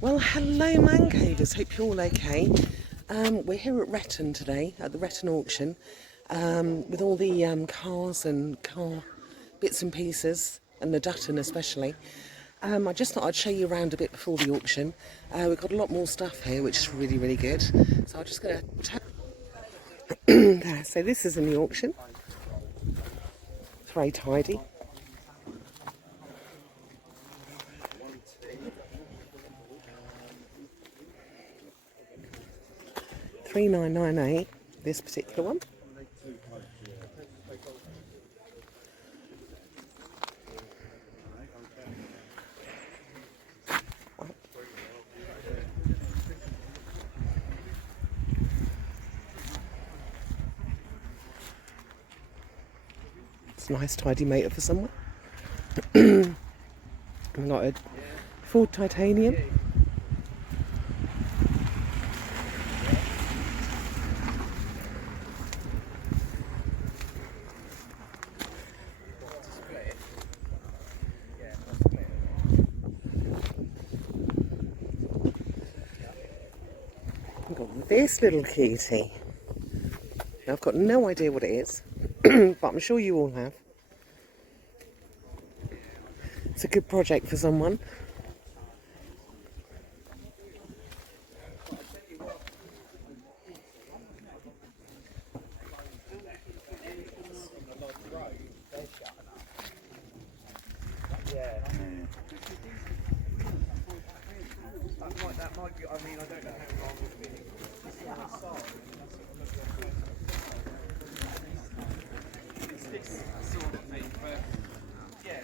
Well, hello man cavers, hope you're all okay. We're here at Retton today, at the Retton auction, with all the cars and car bits and pieces, and the Dutton especially. I just thought I'd show you around a bit before the auction. We've got a lot more stuff here, which is really, really good. So I'm just going to... there, so this is in the auction. It's very tidy. $3,998, this particular one. It's a nice tidy motor for someone. We've got a Ford Titanium. We've got this little cutie. Now, I've got no idea what it is, but I'm sure you all have. It's a good project for someone. That might be, I mean, I don't know how long it's been. It's this sort of thing, but yeah.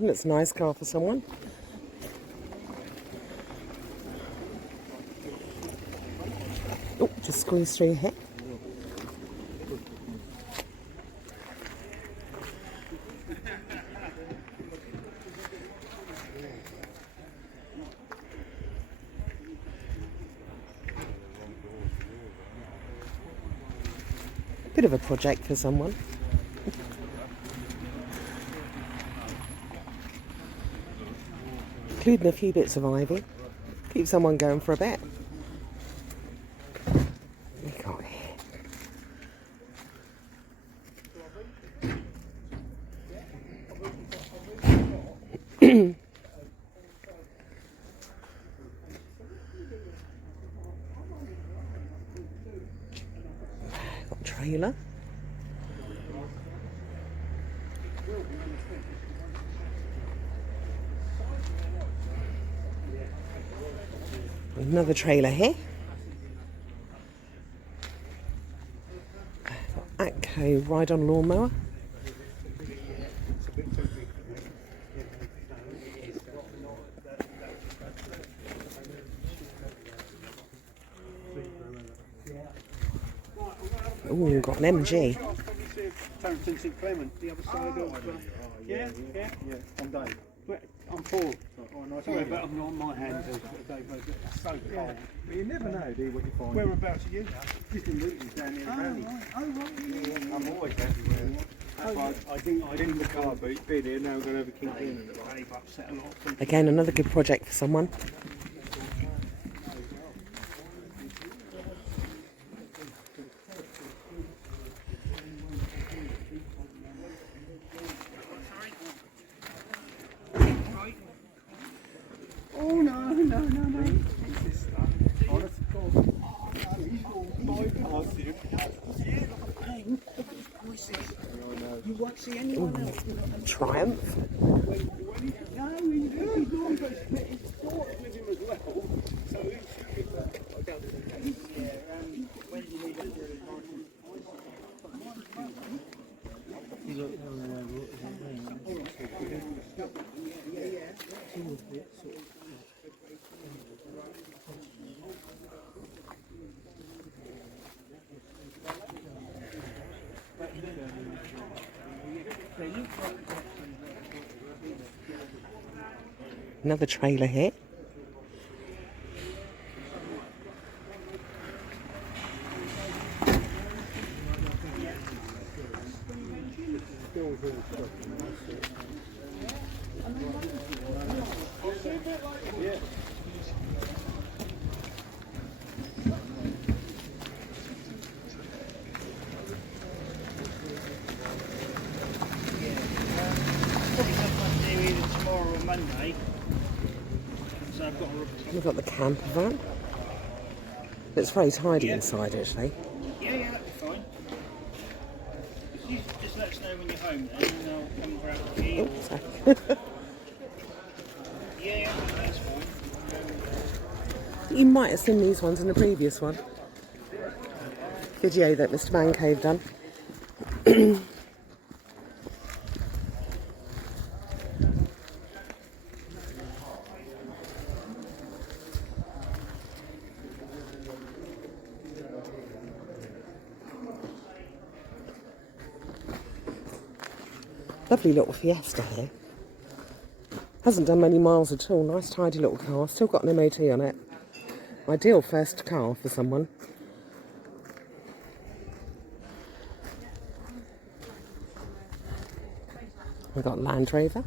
That's a nice car for someone. Oh, just squeeze through here. Bit of a project for someone. Including a few bits of ivy. Keep someone going for a bit. We got here. Got trailer. Another trailer here. Got Atco ride-on lawnmower. Oh, we've got an MG. Tarrington St Clement, the other side of. Yeah. I'm Dave. I'm Paul. Sorry, but I'm not on my hands. It's so cold. But you never know, do you, what you find? Whereabouts are you? Just in Luton's down here. I'm always everywhere. I think I didn't the car, but it's been here. Now we're going to have a kink in. They've upset a lot of people. Again, another good project for someone. Oh, no. Honest to God. He's going to bypass you. You won't see anyone else. Triumph. No, he's not, but his daughter's with him as well. So he should be Another trailer here. We've got the camper van. It's very tidy inside, actually. Yeah, that'd be fine. Just let us know when you're home then, and I'll come grab the key. Oh, sorry. Yeah, that's fine. You might have seen these ones in the previous one. Video that Mr. Mancave done. Lovely little Fiesta here. Hasn't done many miles at all. Nice tidy little car. Still got an MOT on it. Ideal first car for someone. We've got Land Rover.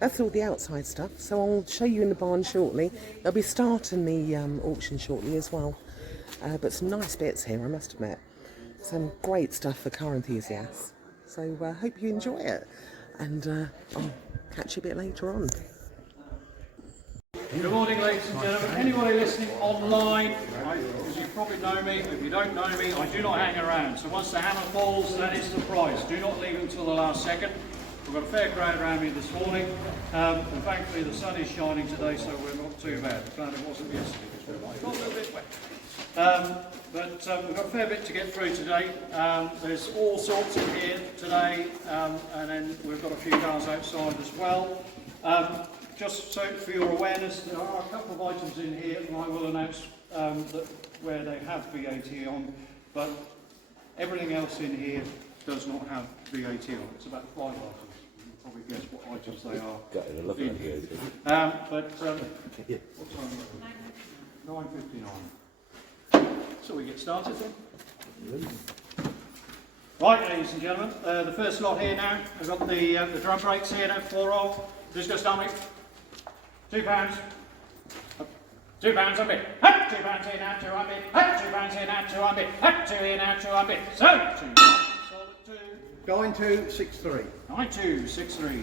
That's all the outside stuff, so I'll show you in the barn shortly. They'll be starting the auction shortly as well. But some nice bits here, I must admit. Some great stuff for car enthusiasts. So hope you enjoy it. And I'll catch you a bit later on. Good morning, ladies and gentlemen. Anybody listening online, as you probably know me, if you don't know me, I do not hang around. So once the hammer falls, then it's the price. Do not leave until the last second. We've got a fair crowd around me this morning, and thankfully the sun is shining today, so we're not too bad. Glad it wasn't yesterday, because we might have got a little bit wet. But we've got a fair bit to get through today. There's all sorts in here today, and then we've got a few cars outside as well. Just so for your awareness, there are a couple of items in here, and I will announce where they have VAT on, but everything else in here does not have VAT on. It's about 5 items. You can probably guess what items they are. What time is it? 9:59. So we get started then. Right, ladies and gentlemen, the first lot here now. I've got the drum brakes here now, 4 of. Just go stomach. £2. £2 a bit. £2 in out, 2 a bit. £2 in out, 2 a bit. £2 in out, 2 a bit. So, 9263. 9263.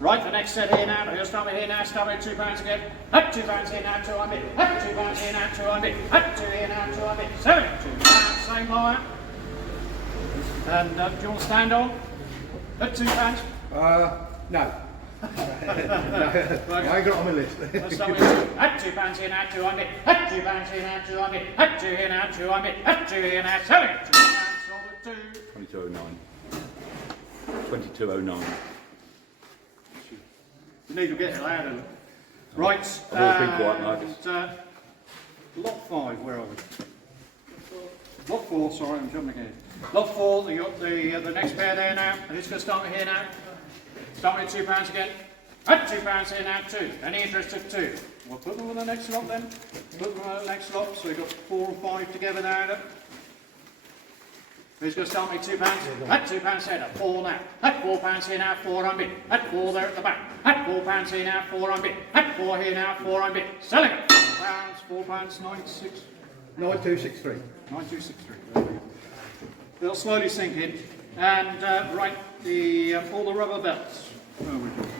Right, the next set here now. He'll start with here now. Start with £2 again. £2 in out, 2 a bit. £2 in out, 2 a bit. £2 in out, 2 a bit. £2. Same line. And do you want to stand on? At £2? No. No, I ain't got it on my list. Let's start with £2 in out, 2 a bit. £2 in out, 2 a bit. £2 in out, 2 a bit. £2 in out, selling. £2 sold at 2. 2209. 2209. You need to get it louder. Right. I've always been quite nice. Lot 5, where are we? Lot 4, sorry, I'm jumping ahead. Lot 4, you got the next pair there now. And it's going to start with here now. Start with £2 again. £2 in out, 2. Any interest at 2? We'll put them on the next lot then. Put them on the next lot, so we've got 4 and 5 together now. Who's going to start me £2? £2 there, at 4 now. At £4 here now, 4 on bit. At 4 there at the back. At £4 here now, 4 on bit. At 4 here now, 4 on bit. Selling it. £4, 96. 9263. 9263. They'll slowly sink in. And right, all the rubber belts. Where are we doing?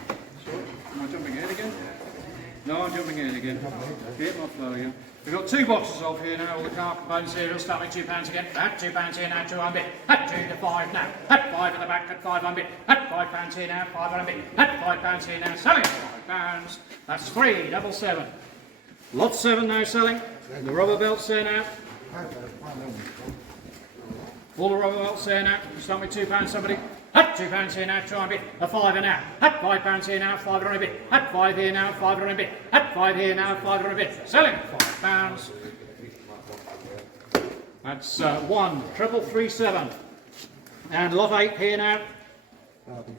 Sorry, am I jumping ahead again? No, I'm jumping ahead again. Get my flow again. We've got 2 boxes of here now, all the car components here. We'll start with £2 again. At £2 here now, 2 on bit. At 2 to 5 now. At 5 at the back, at 5 on bit. At £5 here now, 5 on a bit. At £5 here now, selling £5. That's 377. Lot 7 now selling. And the rubber belts there now. All the rubber belts there now. Start with £2, somebody. At £2 here now, 2 on a bit. A 5 and out. At £5 here now, 5 on a bit. At 5 here now, 5 on a bit. At 5 here now, 5 on a bit. Selling £5. That's 1,337. And lot 8 here now.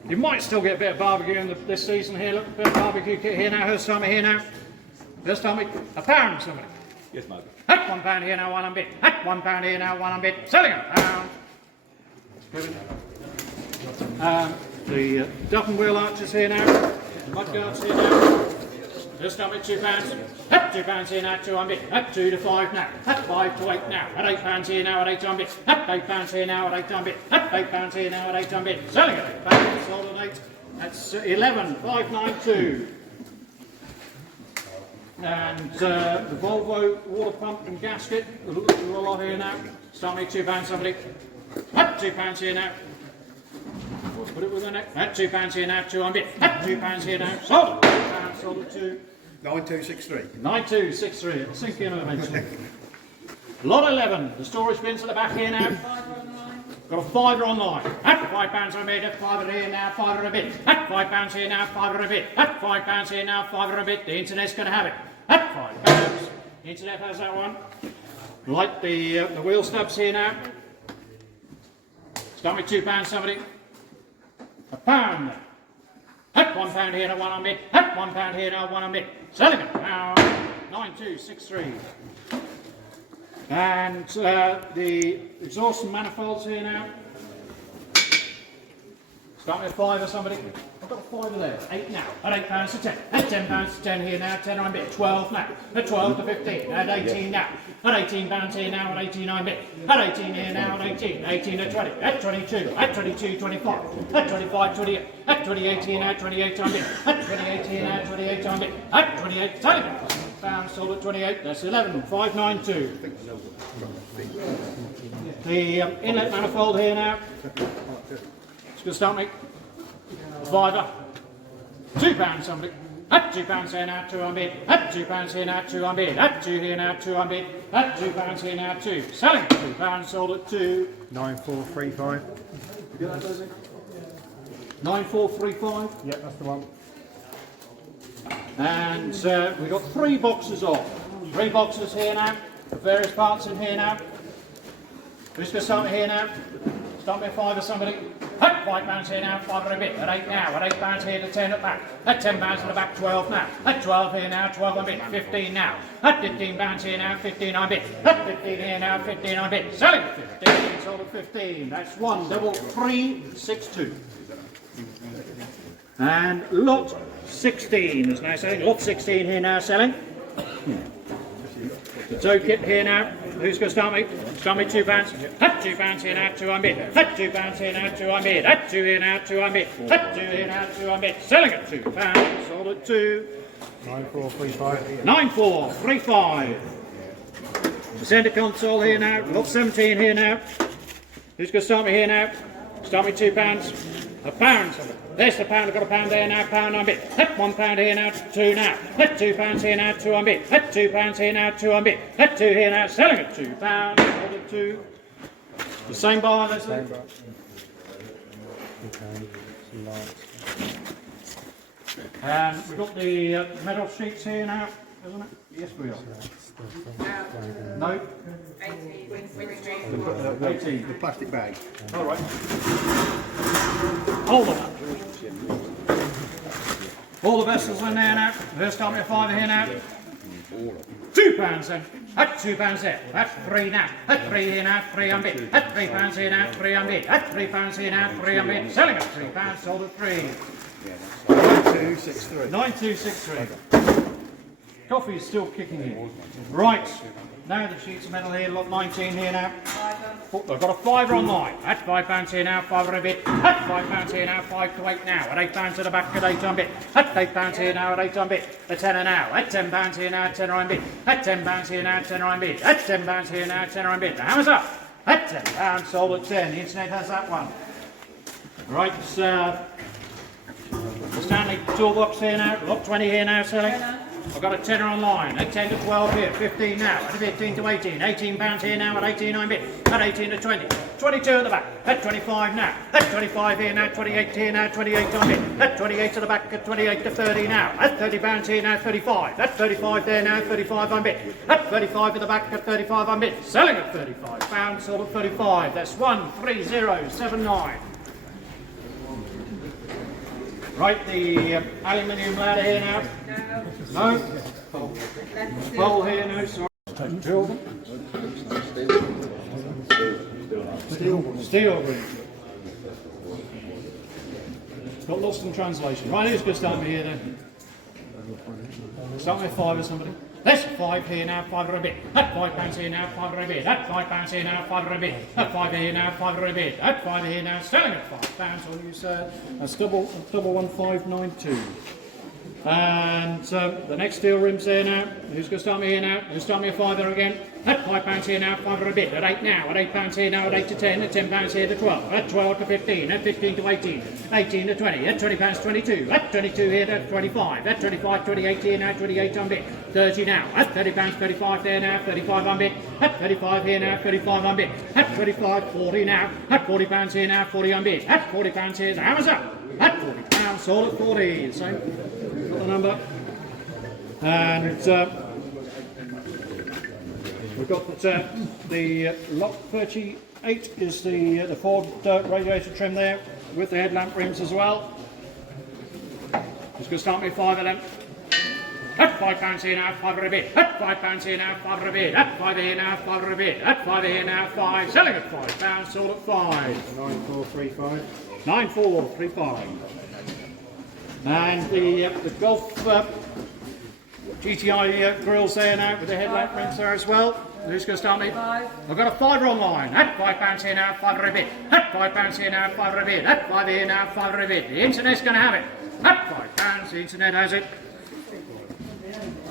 You might still get a bit of barbecue in this season here. Look, a bit of barbecue kit here now. Here's some here now. Here's some £1, somebody. Yes, mate. At £1 here now, one and bit. At £1 here now, one and bit. Selling a pound. The duck and wheel archers here now. The mud guards here now. Just up at £2. At £2 here now, 2 on bit. At 2 to 5 now. At 5 to 8 now. At £8 here now, at 8 on bit. At £8 here now, at 8 on bit. At £8 here now, at 8 on bit. Selling at £8. Sold at 8. That's 11,592. And the Volvo water pump and gasket, a lot here now. Start me £2 somebody. At £2 here now. Put it with the neck. At £2 here now, 2 on bit. At £2 here now. Sold at £2. Sold at 2. 9263. 9263. It'll sink in eventually. Lot 11. The storage bins at the back here now. Got a fiver online. At £5 I made it, fiver here now, fiver a bit. At £5 here now, fiver a bit. At £5 here now, fiver a bit. The internet's going to have it. At £5. The internet has that one. Like the wheel stubs here now. Start with £2 somebody. A pound. At £1 here now, one on bit. At £1 here now, one on bit. Selling it. Pound. 9263. And the exhaust and manifolds here now. Start with 5 or somebody. I've got a 5 there. 8 now. At £8 to 10. At £10 to 10 here now. 10 on bit. 12 now. At 12 to 15. At 18 now. At £18 here now. At 18 on bit. At 18 here now. At 18. 18 to 20. At 22. At 22, 25. At 25, 28. At 28 here now. 28 on bit. At 28 here now. 28 on bit. At 28. Selling it. Pound sold at 28. That's 11,592. The inlet manifold here now. It's going to start me. Fiver. £2 somebody. At £2 here now, 2 on bid. At £2 here now, 2 on bid. At 2 here now, 2 on bid. At £2 here now, 2. Selling at £2. Sold at 2. 9435. 9435. Yep, that's the one. And we've got 3 boxes off. 3 boxes here now. Various parts in here now. Who's going to start me here now? Start me at 5 or somebody. At £5 here now, 5 and a bit. At 8 now. At £8 here to 10 at back. At £10 at the back, 12 now. At 12 here now, 12 on bit. 15 now. At £15 here now, 15 on bit. At 15 here now, 15 on bit. Selling at 15. Sold at 15. That's 13362. And lot 16 is now selling. Lot 16 here now selling. The toe kit here now. Who's going to start me? Start me £2. At £2 here now, 2 on bid. At £2 here now, 2 on bid. At 2 here now, 2 on bid. At 2 here now, 2 on bid. Selling at £2. Sold at 2. 9435. 9435. The centre console here now. Lot 17 here now. Who's going to start me here now? Start me £2. A pound. There's the pound. I've got a pound there now. Pound on bit. At £1 here now. 2 now. At £2 here now. 2 on bit. At £2 here now. 2 on bit. At 2 here now. Selling at £2. Sold at 2. The same bar, Leslie. And we've got the metal sheets here now, isn't it? Yes, we are. No? 18. The plastic bag. All right. Hold on. All the vessels in there now. There's start me a 5 here now. £2 then. At £2 there. At 3 now. At 3 here now. 3 on bid. At £3 here now. 3 on bid. At £3 here now. 3 on bid. Selling at £3. Sold at 3. 9263. 9263. Coffee is still kicking in. Right. Now the sheets of metal here, lot 19 here now. I've got a 5 online. At £5 here now, 5 a bit. At £5 here now, 5 to 8 now. At £8 to the back, at 8 on bit. At £8 here now, at 8 on bit. At 10 now. At £10 here now, 10 on bit. At £10 here now, 10 on bit. At £10 here now, 10 on bit. The hammer's up. At £10, sold at 10. The internet has that one. Right, the Stanley toolbox here now. Lot 20 here now selling. I've got a tenner online, at 10 to 12 here, 15 now, at 15 to 18, £18 here now, at 18 I'm bit, at 18 to 20, 22 at the back, at 25 now, at 25 here now, 28 here now, 28 on bit, at 28 to the back, at 28 to 30 now, at £30 here now, 35, at 35 there now, 35 on bit, at 35 at the back, at 35 on bit, selling at £35, sold at 35, that's 13079. Right, the aluminium ladder here now. No. Pole here, no, sorry. take two of them. Steel ring. Got lost in translation. Right, who's going to start me here then? Start with five or somebody. That's five here now, five and a bit. At £5 here now, five and a bit. At £5 here now, five and a bit. At five here now, five and a bit. At five here now, selling at £5 on you, sir. That's double 1592. And the next steel rim's there now. Who's going to start me here now? Who's start me a fiver again? At £5 here now, five and a bit. At 8 now. At £8 here now. At 8 to 10. At £10 here to 12. At 12 to 15. At 15 to 18. 18 to 20. At £20 22. At 22 here to 25. At 25 28 here now. 28 on bit. 30 now. At £30 35 there now. 35 on bit. At 35 here now. 35 on bit. At 35 40 now. At £40 here now. 40 on bit. At £40 here. The hammer's up. At £40. Sold at 40. Same. Got the number. And we've got the Lot 38 is the Ford radiator trim there with the headlamp rims as well. Just going to start me five of them. At £5 here now, five and a bit. At £5 here now, five and a bit. At five here now, five and a bit. At five here now, five. Selling at £5. Sold at 5. 9435. 9435. And the Golf GTI grills there now with the headlamp rims there as well. Who's going to start me? I've got a fiver online. At £5 here now, five and a bit. At £5 here now, five and a bit. At five here now, five and a bit. The internet's going to have it. At £5, the internet has it.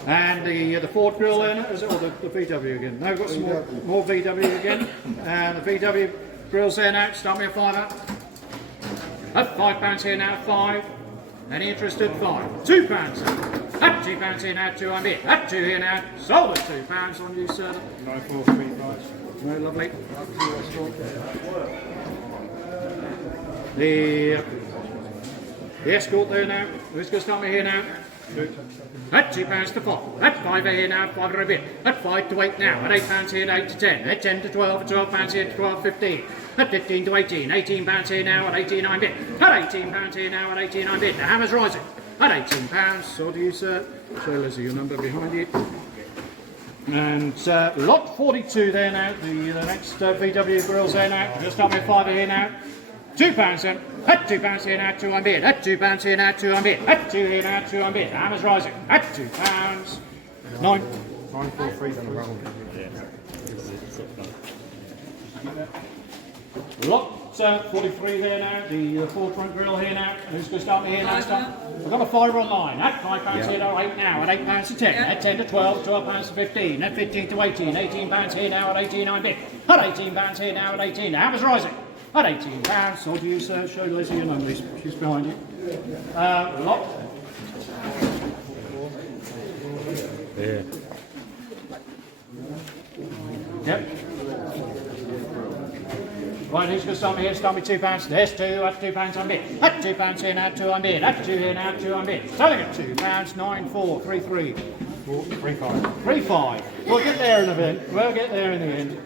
And the Ford grill in it, or the VW again. No, we've got some more VW again. And the VW grills there now. Start me a fiver. At £5 here now, five. Any interested? £5. £2. At £2 here now, 2 on bid. At 2 here now, sold at £2 on you, sir. 9435. Very lovely. The Escort there now. Who's going to start me here now? At £2 to 4. At 5 here now, 5 and a bit. At 5 to 8 now. At £8 here, 8 to 10. At 10 to 12. At £12 here to 12, 15. At 15 to 18. £18 here now. At 18 9 bit. At £18 here now. At 18 9 bit. The hammer's rising. At £18. So do you, sir. So there's your number behind you. And lot 42 there now. The next VW grills there now. Just start with 5 here now. £2 then. At £2 here now, 2 on bid. At £2 here now, 2 on bid. At 2 here now, 2 on bid. The hammer's rising. At £2. 9433. Lot 43 there now. The Ford front grille here now. Who's going to start me here now? I've got a fiver online. At £5 here now, 8 now. At £8 to 10. At 10 to 12. £12 to 15. At 15 to 18. £18 here now. At 18 on bid. At £18 here now. At 18. The hammer's rising. At £18, so do you, sir. Show Lizzie your number. She's behind you. Lot. Yeah. Yep. Right, who's going to start me here? Start me £2. There's 2. At £2 on bid. At £2 here now, 2 on bid. At 2 here now, 2 on bid. Selling at £2. 9433. 35. 35. We'll get there in a bit. We'll get there in the end.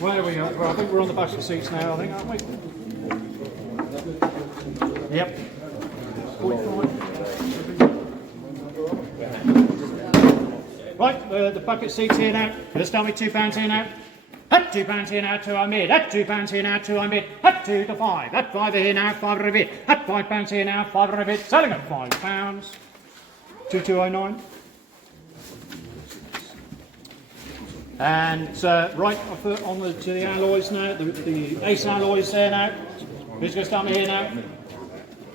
Where are we at? Well, I think we're on the back of the seats now, I think, aren't we? Yep. 45. Right, the bucket seats here now. Let's start with £2 here now. At £2 here now, 2 on bid. At £2 here now, 2 on bid. At 2 to 5. At 5 here now, 5 and a bit. At £5 here now, 5 and a bit. Selling at £5. 2209. And right on to the alloys now, the Ace alloys there now. Who's going to start me here now?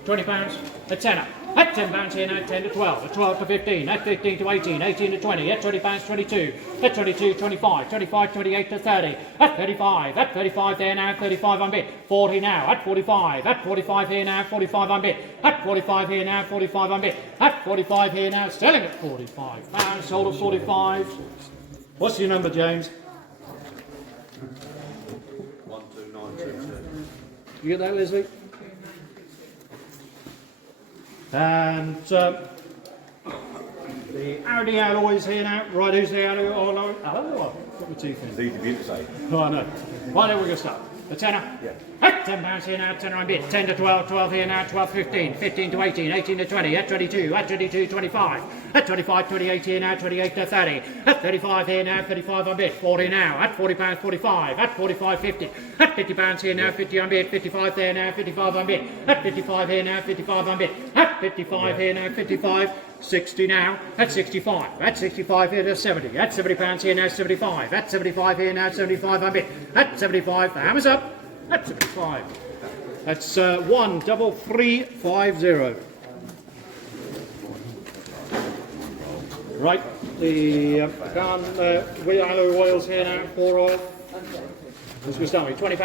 £20, a tenner. At £10 here now, 10 to 12, at 12 to 15, at 15 to 18, 18 to 20, at £20, 22, at 22, 25, 25, 28 to 30, at 35, at 35 there now, 35 on bid, 40 now, at 45 here now, 45 on bid, at 45 here now, 45 on bid, at 45 here now, selling at £45, sold at 45. What's your number, James? 12922. You get that, Leslie? And the Audi alloys here now. Right, who's the alloy? Oh, I've got my teeth in. It's easy for you to say. Oh, I know. Right, there we're going to start. A tenner. Yeah. At £10 here now, 10 and bit. 10 to 12, 12 here now, 12, 15, 15 to 18, 18 to 20, at 22, at 22, 25, at 25, 28 here now, 28 to 30, at 35 here now, 35 on bit, 40 now, at £40, 45, at 45, 50, at £50 here now, 50 on bit, 55 there now, 55 on bit, at 55 here now, 55 on bit, at 55 here now, 55, 60 now, at 65 here to 70, at £70 here now, 75, at 75 here now, 75 on bit, at 75, the hammer's up. That's 75. That's 13350. Right, the alloy wheels here now, 4 off. Let's go start with £20.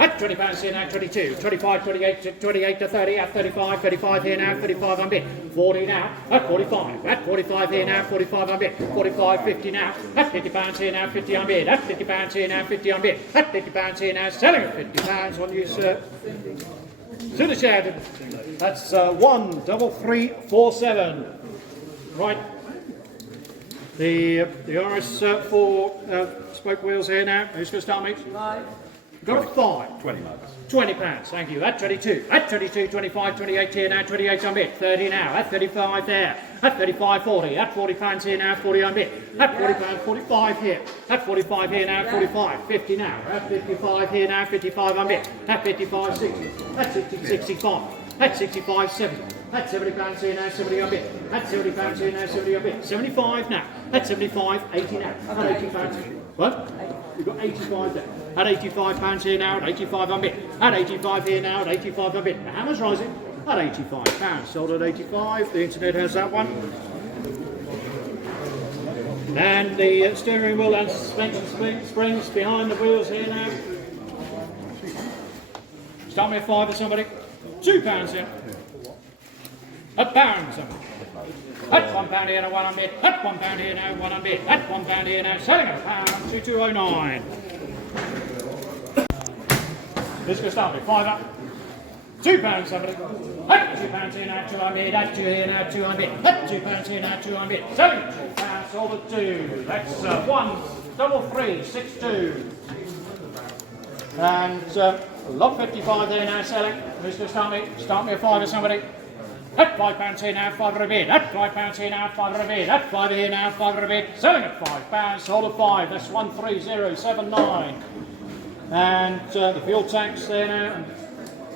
At £20 here now, 22, 25, 28, 28 to 30, at 35, 35 here now, 35 on bit, 40 now, at 45, at 45 here now, 45 on bit, 45, 50 now, at £50 here now, 50 on bit, at £50 here now, 50 on bit, at £50 here now, selling at £50 on you, sir. To the shed. That's 13347. Right. The RS4 spoke wheels here now. Who's going to start, mate? Got a 5. 20 marks. £20, thank you. At 22, at 22, 25, 28 here now, 28 on bit, 30 now, at 35 there, at 35, 40, at £40 here now, 40 on bit, at £40, 45 here, at 45 here now, 45, 50 now, at 55 here now, 55 on bit, at 55, 60, at 60, 65, at 65, 70. At £70 here now, 70 on bit. At £70 here now, 70 on bit. 75 now. At 75, 80 now. At £80. What? You've got 85 there. At £85 here now, at 85 on bit. At 85 here now, at 85 on bit. The hammer's rising. At £85. Sold at 85. The internet has that one. And the steering wheel and suspension springs behind the wheels here now. Start me a 5 or somebody. £2 here. £1, somebody. At £1 here now, 1 on bid. At £1 here now, 1 on bid. At £1 here now, selling at £1, 2209. This going to start with 5 up. £2, somebody. At £2 here now, 2 on bid. At 2 here now, 2 on bid. At £2 here now, 2 on bid. Selling at £2, sold at 2. That's 13362. And lot 55 there now, selling. Who's going to start me? Start me a 5 or somebody. At £5 here now, 5 a bid. At £5 here now, 5 a bid. At 5 here now, 5 a bid. Selling at £5, sold at 5. That's 13079. And the fuel tanks there now, and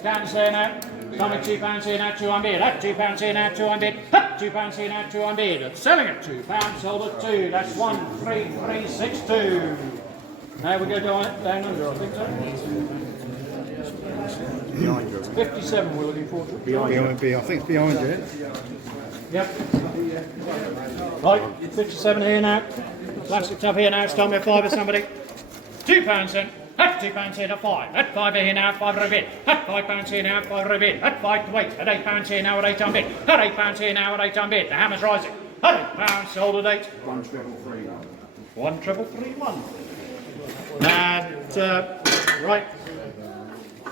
cans there now. Coming £2 here now, 2 on bid. At £2 here now, 2 on bid. At £2 here now, 2 on bid. Selling at £2, sold at 2. That's 13362. Now we go down under, I think so. 57 we're looking for. Behind you. I think it's behind you. Yep. Right, 57 here now. Plastic tub here now. Start me a 5 or somebody. £2 then. At £2 here now, 5. At 5 here now, 5 a bit. At £5 here now, 5 a bit. At 5 to 8. At £8 here now, at 8 on bid. At £8 here now, at 8 on bid. The hammer's rising. At £8, sold at 8. 13331. And right.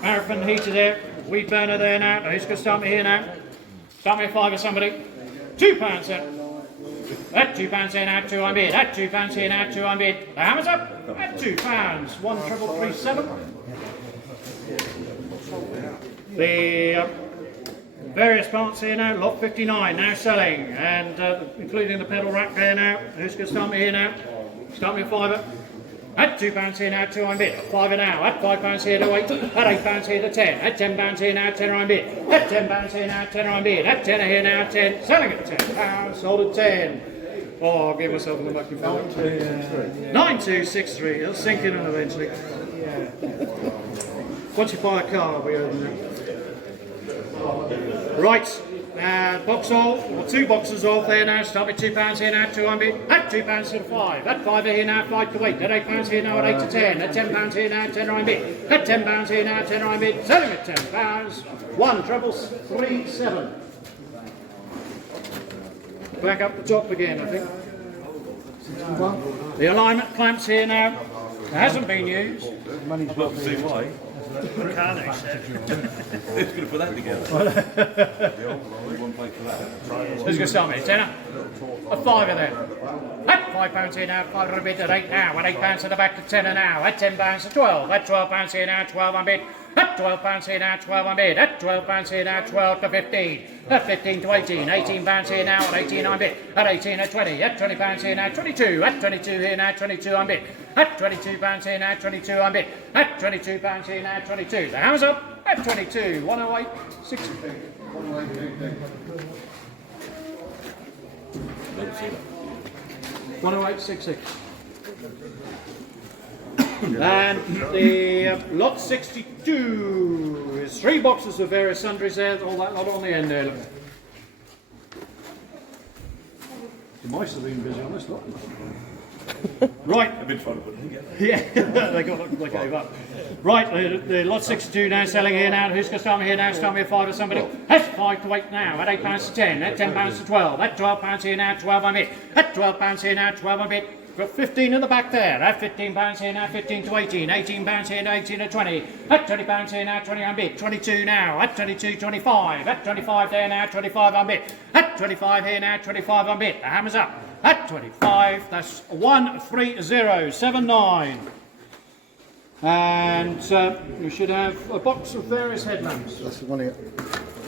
Paraffin heater there, weed burner there now. Who's going to start me here now? Start me a 5 or somebody. £2 then. At £2 here now, 2 on bid. At £2 here now, 2 on bid. The hammer's up. At £2, 13337. The various parts here now, lot 59 now selling, and including the pedal rack there now. Who's going to start me here now? Start me a 5. At £2 here now, 2 on bid. At 5 now. At £5 here to 8. At £8 here to 10. At £10 here now, 10 on bid. At £10 here now, 10 on bid. At 10 here now, 10. Selling at £10. Sold at 10. Oh, I'll give myself a lucky phone. 9263. It'll sink in eventually. Once you buy a car, we own that. Right. Box off, or 2 boxes off there now. Start with £2 here now, 2 on bid. At £2 to 5. At 5 here now, 5 to 8. At £8 here now, at 8 to 10. At £10 here now, 10 on bid. At £10 here now, 10 on bid. Selling at £10. 13337. Back up the top again, I think. The alignment clamps here now. It hasn't been used. Money's well paid. Who's going to put that together? Who's going to start me? Tenner? A 5 then. At £5 here now, 5 on bid. At 8 now. At £8 at the back to 10 now. At £10 to 12. At £12 here now, 12 on bid. At At £12 here now, 12 I'm bid. At £12 here now, 12 to 15. At 15 to 18. £18 here now, at 18 I'm bid. At 18 at 20. At £20 here now, 22. At 22 here now, 22 I'm bid. At £22 here now, 22 I'm bid. At £22 here now, 22. The hammer's up at 22. 108, 60. 108.66. And the lot 62 is 3 boxes of various sundries there, all that lot on the end there. Look. The mice have been busy on this lot. Right. I've been trying to put it together. Yeah, they gave up. Right, the lot 62 now selling here now. Who's going to start me here now? Start me at 5 or somebody. That's 5 to 8 now. At £8 to 10. At £10 to 12. At £12 here now. 12 I'm it. At £12 here now. 12 I'm it. Got 15 in the back there. At £15 here now. 15 to 18. £18 here now. 18 to 20. At £20 here now. 20 I'm it. 22 now. At 22, 25. At 25 there now. 25 I'm it. At 25 here now. 25 I'm it. The hammer's up. At 25, that's 13079. And you should have a box of various headlamps. That's the one here.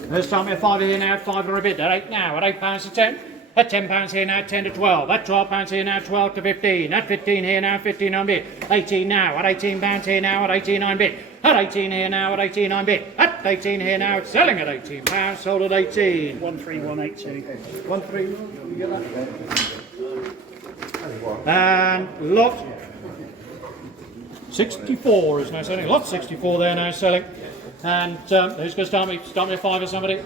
There's time at 5 here now, 5 are a bit. At 8 now, at £8 to 10. At £10 here now, 10 to 12. At £12 here now, 12 to 15. At 15 here now, 15 on bit. 18 now, at £18 here now, at 18 on bit. At 18 here now, at 18 on bit. At 18 here now, it's selling at £18, sold at 18. 13182. 131, you get that? And lot 64 is now selling. Lot 64 there now selling. And who's going to start me? Start me at 5 or somebody?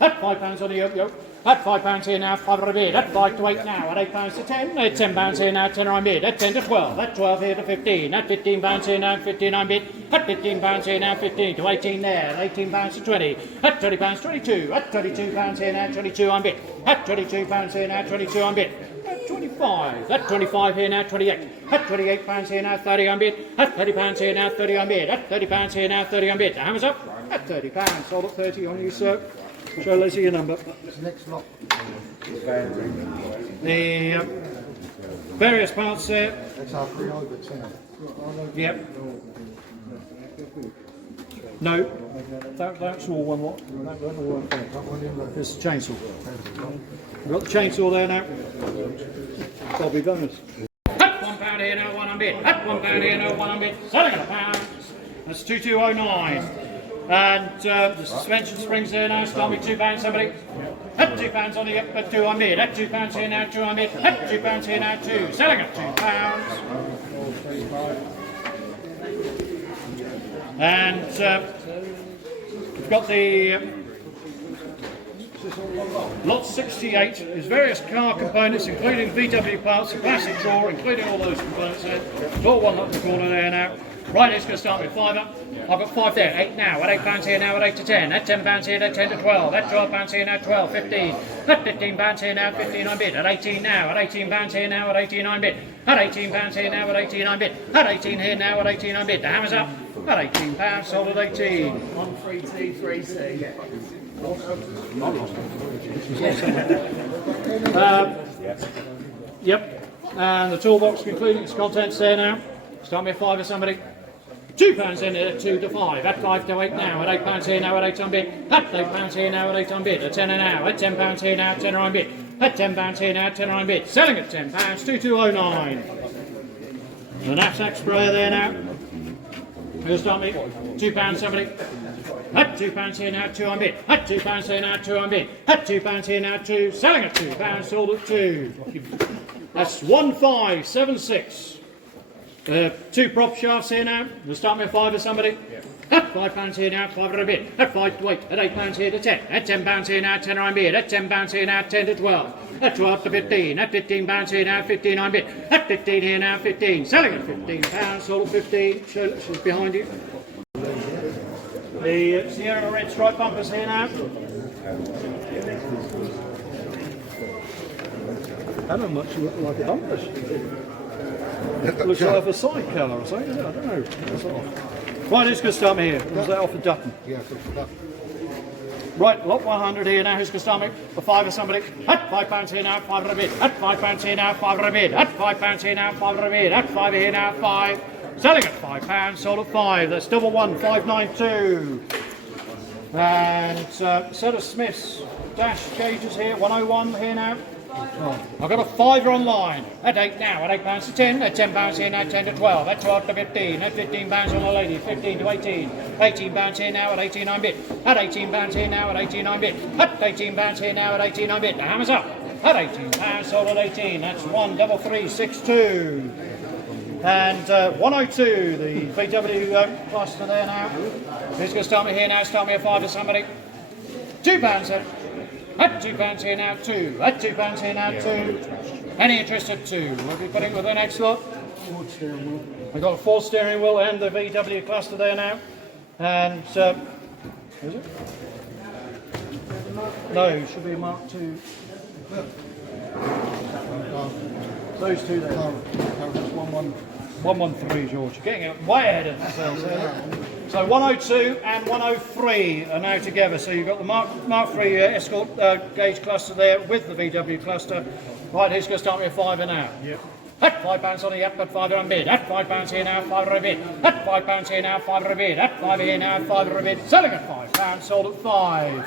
At £5 on the yoke. At £5 here now, 5 a bid. At 5 to 8 now, at £8 to 10. At £10 here now, 10 on bid. At 10 to 12. At 12 here to 15. At £15 here now, 15 on bid. At £15 here now, 15 to 18 there. At £18 to 20. At £20, 22. At £22 here now, 22 on bid. At £22 here now, 22 on bid. At 25. At 25 here now, 28. At £28 here now, 30 on bid. At £30 here now, 30 on bid. At £30 here now, 30 on bid. The hammer's up. At £30. Sold at 30 on you, sir. Show Lizzie your number. Next lot. The various parts there. That's our free over 10. Yep. No. That's all one lot. That all one thing. It's the chainsaw. We've got the chainsaw there now. Bobby bonus. At £1 here now, 1 on bid. At £1 here now, 1 on bid. Selling at £1. That's 2209. And the suspension springs there now. Start me £2 somebody. At £2 on the up, at 2 on bid. At £2 here now, 2 on bid. At £2 here now, 2. Selling at £2. And we've got the lot 68 is various car components, including VW parts, a classic drawer, including all those components there. It's all one lot in the corner there now. Right, it's going to start with 5 up. I've got 5 there, 8 now, at £8 here now, at 8 to 10, at £10 here, at 10 to 12, at £12 here now, 12, 15, at £15 here now, 15 on bid, at 18 now, at £18 here now, at 18 on bid, at £18 here now, at 18 on bid, at 18 here now, at 18 on bid. The hammer's up, at £18, sold at 18. 13233. Yep, and the toolbox concluding its contents there now. Start me at 5 or somebody. £2 in it at 2 to 5. At 5 to 8 now. At £8 here now. At 8 on bid. At £8 here now. At 8 on bid. At 10 now. At £10 here now. 10 on bid. At £10 here now. 10 on bid. Selling at £10. 2209. The knapsack sprayer there now. Who'll start me? £2 somebody. At £2 here now. 2 on bid. At £2 here now. 2 on bid. At £2 here now. 2. Selling at £2. Sold at 2. That's 1576. 2 prop shafts here now. We'll start with 5 or somebody. At £5 here now, 5 a bid. At 5 to 8. At £8 here to 10. At £10 here now, 10 on bid. At £10 here now, 10 to 12. At 12 to 15. At £15 here now, 15 on bid. At 15 here now, 15. Selling at £15. Sold at 15. She's behind you. The Sierra red stripe bumpers here now. That don't much look like a bumpers. Looks like a sidecar or something, I don't know. Right, who's going to start me here? Was that off of Dutton? Yeah, for Dutton. Right, lot 100 here now. Who's going to start me? For 5 or somebody. At £5 here now, 5 a bid. At £5 here now, 5 a bid. At £5 here now, 5 a bid. At 5 here now, 5. Selling at £5, sold at 5. That's double one, 592. And set of Smiths dash gauges here, 101 here now. I've got a fiver online at 8 now, at £8 to 10, at £10 here now, 10 to 12, at 12 to 15, at £15 on the lady, 15 to 18, £18 here now at 89 bit, at £18 here now at 89 bit, at £18 here now at 89 bit. The hammer's up at £18, sold at 18. That's 13362. And 102, the VW cluster there now. Who's going to start me here now? Start me a fiver, somebody. £2 then. At £2 here now, 2. At £2 here now, 2. Any interest at 2? We'll be putting with the next lot. We've got a full steering wheel and the VW cluster there now. And, is it? No, it should be Mark 2. Those two there. 113, George. You're getting out way ahead of yourselves there. So 102 and 103 are now together. So you've got the Mark III Escort gauge cluster there with the VW cluster. Right, who's going to start me a fiver now? Yep. At £5 on the up, at £5 on bid. At £5 here now, £5 a bid. At £5 here now, £5 a bid. At £5 here now, £5 a bid. Selling at £5, sold at 5.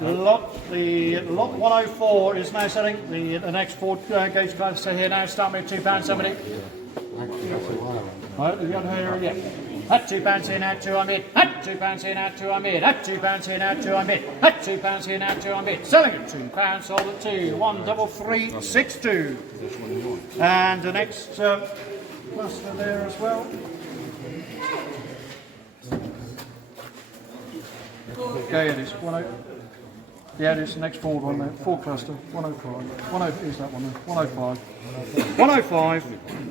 Lot 104 is now selling. The next Ford gauge cluster here now. Start me at £2, somebody. Right, we've got her again. At £2 here now, 2 on bid. At £2 here now, 2 on bid. At £2 here now, 2 on bid. At £2 here now, 2 on bid. Selling at £2, sold at 2. 13362. And the next cluster there as well. Okay, it is 10. Yeah, it is the next Ford one there. Ford cluster, 105. 105 is that one there. 105. 105.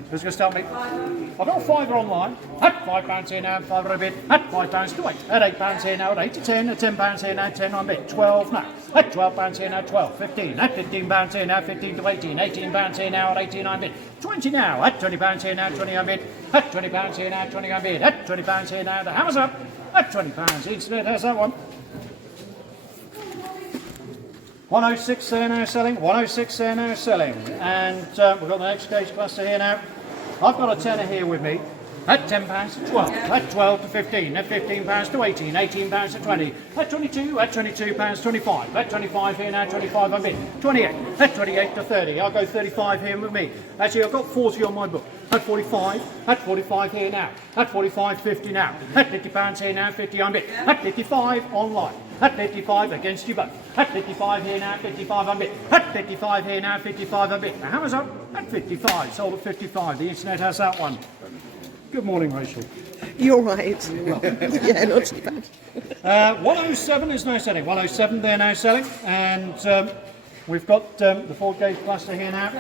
Who's going to start me? I've got a fiver online. At £5 here now, £5 a bid. At £5 to 8. At £8 here now, at 8 to 10. At £10 here now, 10 on bid. 12 now. At £12 here now, 12. 15. At £15 here now, 15 to 18. £18 here now, at 18 on bid. 20 now. At £20 here now, 20 on bid. At £20 here now, 20 on bid. At £20 here now, the hammer's up. At £20. Internet has that one. 106 there now selling, 106 there now selling, and we've got the next gauge cluster here now. I've got a tenner here with me at £10 to 12, at 12 to 15, at £15 to 18, £18 to 20, at 22, at £22 25, at 25 here now, 25 on bid, 28, at 28 to 30, I'll go 35 here with me. Actually, I've got 40 on my book. At 45 here now, at 45, 50 now, at £50 here now, 50 on bid, at 55 online, at 55 against you both, at 55 here now, 55 on bid, at 55 here now, 55 on bid. The hammer's up at 55, sold at 55. The internet has that one. Good morning, Rachel. You're right. Yeah, not too bad. 107 is now selling. 107 they're now selling, and we've got the Ford gauge cluster here now.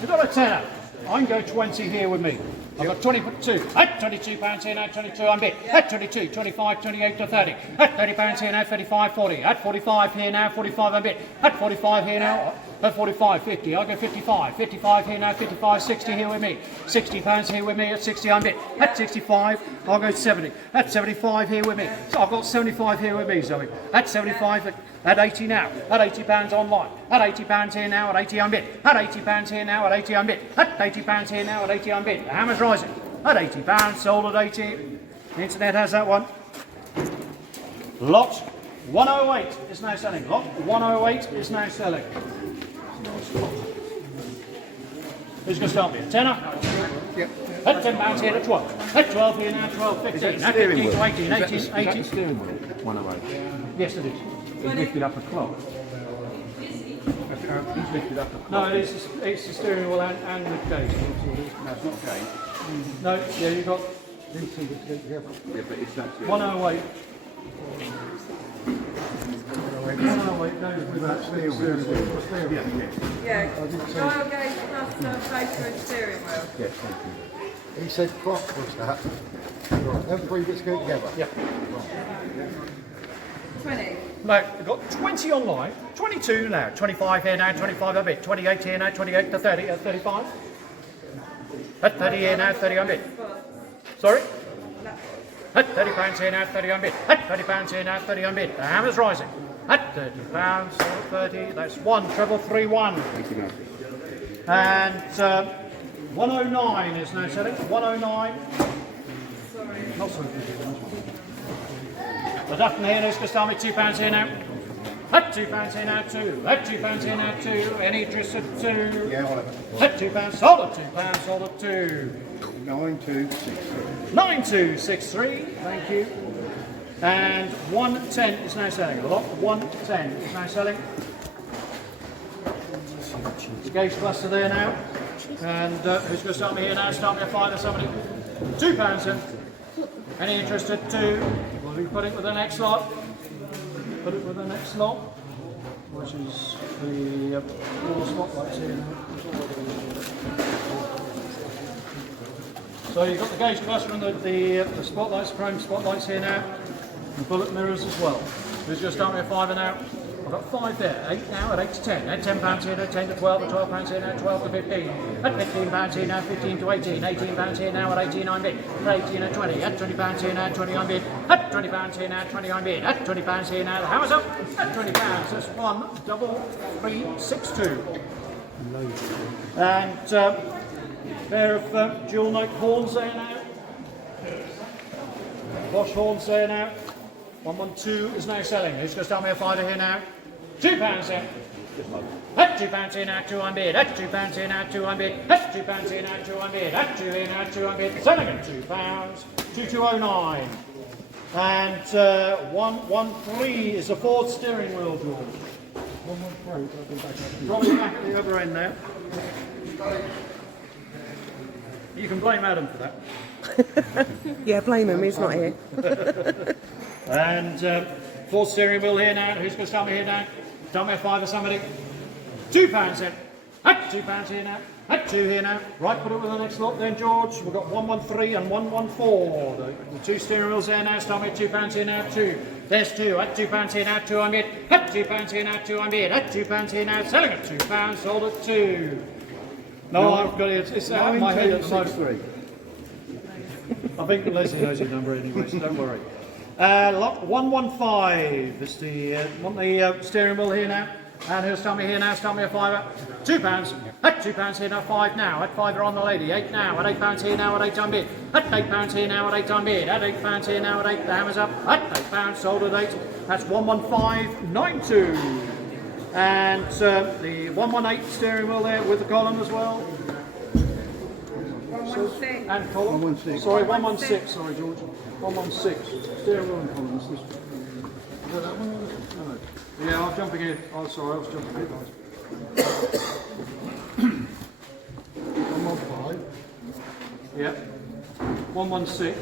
We've got a tenner. I can go 20 here with me. I've got 22. At £22 here now, 22 on bid. At 22, 25, 28 to 30. At £30 here now, 35, 40. At 45 here now, 45 on bid. At 45 here now, at 45, 50. I'll go 55. 55 here now, 55, 60 here with me. £60 here with me at 60 on bid. At 65, I'll go 70. At 75 here with me. So I've got 75 here with me, Zoe. At 75, at 80 now. At £80 online. At £80 here now, at 80 on bid. At £80 here now, at 80 on bid. At £80 here now, at 80 on bid. The hammer's rising. At £80, sold at 80. The internet has that one. Lot 108 is now selling. Lot 108 is now selling. Who's going to start me? A tenner? Yep. At £10 here at 12. At 12 here now, 12, 15. At 15 to 18, 18, 18. Steering wheel, 108. Yes, it is. It's lifted up a clock. He's lifted up a clock. No, it's the steering wheel and the gauge. No, it's not gauge. No, yeah, you've got Yeah, but it's actually... 108. 108 goes with that steering wheel. Yeah, dial gauge plus facer and steering wheel. Yes, thank you. He said clock was that. Right, them three bits go together. Yeah. 20. No, we've got 20 online, 22 now, 25 here now, 25 a bit, 28 here now, 28 to 30, at 35. At 30 here now, 30 on bit. Sorry? At £30 here now, 30 on bid. At £30 here now, 30 on bid. The hammer's rising. At £30, sold 30. That's 13331. And 109 is now selling. 109. Not so good. The Duffin here is Gustami, £2 here now. At £2 here now, 2. At £2 here now, 2. Any interest at 2? Yeah, whatever. At £2, sold at £2, sold at 2. 9263. 9263, thank you. And 110 is now selling. Lot 110 is now selling. The gauge cluster there now. And who's going to start me here now? Start me a 5 or somebody. £2 then. Any interest at 2? Will we put it with the next lot? Put it with the next lot, which is the all the spotlights here now. So you've got the gauge cluster and the spotlights, chrome spotlights here now, and bullet mirrors as well. Who's going to start me a 5 now? I've got 5 there, 8 now at 8 to 10. At £10 here now, 10 to 12, at £12 here now, 12 to 15. At £15 here now, 15 to 18. £18 here now, at 18 I'm bid. At 18 at 20. At £20 here now, 20 I'm bid. At £20 here now, 20 I'm bid. At £20 here now, the hammer's up. At £20, that's 13362. And pair of dual note horns there now. Bosch horns there now. 112 is now selling. Who's going to start me a 5 here now? £2 here. At £2 here now, 2 on bid. At £2 here now, 2 on bid. At £2 here now, 2 on bid. At 2 here now, 2 on bid. Selling at £2. 2209. And 113 is a Ford steering wheel, George. 113. Probably back at the other end there. You can blame Adam for that. Yeah, blame him, he's not here. And Ford steering wheel here now. Who's going to start me here now? Start me a 5 or somebody. £2 then. At £2 here now. At 2 here now. Right, put it with the next lot then, George. We've got 113 and 114. The 2 steering wheels there now. Start me at £2 here now. 2. There's 2. At £2 here now. 2 on bid. At £2 here now. 2 on bid. At £2 here now. Selling at £2. Sold at 2. No, I've got it. It's out of my head at the moment. I think Leslie knows your number anyway, so don't worry. Lot 115 is the steering wheel here now. And who'll start me here now? Start me a 5. £2. At £2 here now, 5 now. At 5 are on the lady. 8 now. At £8 here now, at 8 on bid. At £8 here now, at 8 on bid. At £8 here now, at 8. The hammer's up. At £8, sold at 8. That's 11592. And the 118 steering wheel there with the column as well. 116. And column. 116. Sorry, 116. Sorry, George. 116. Steering wheel and column. Is this one? Is that one? No. Yeah, I was jumping in. Oh, sorry, I was jumping in. 115. Yeah. 116.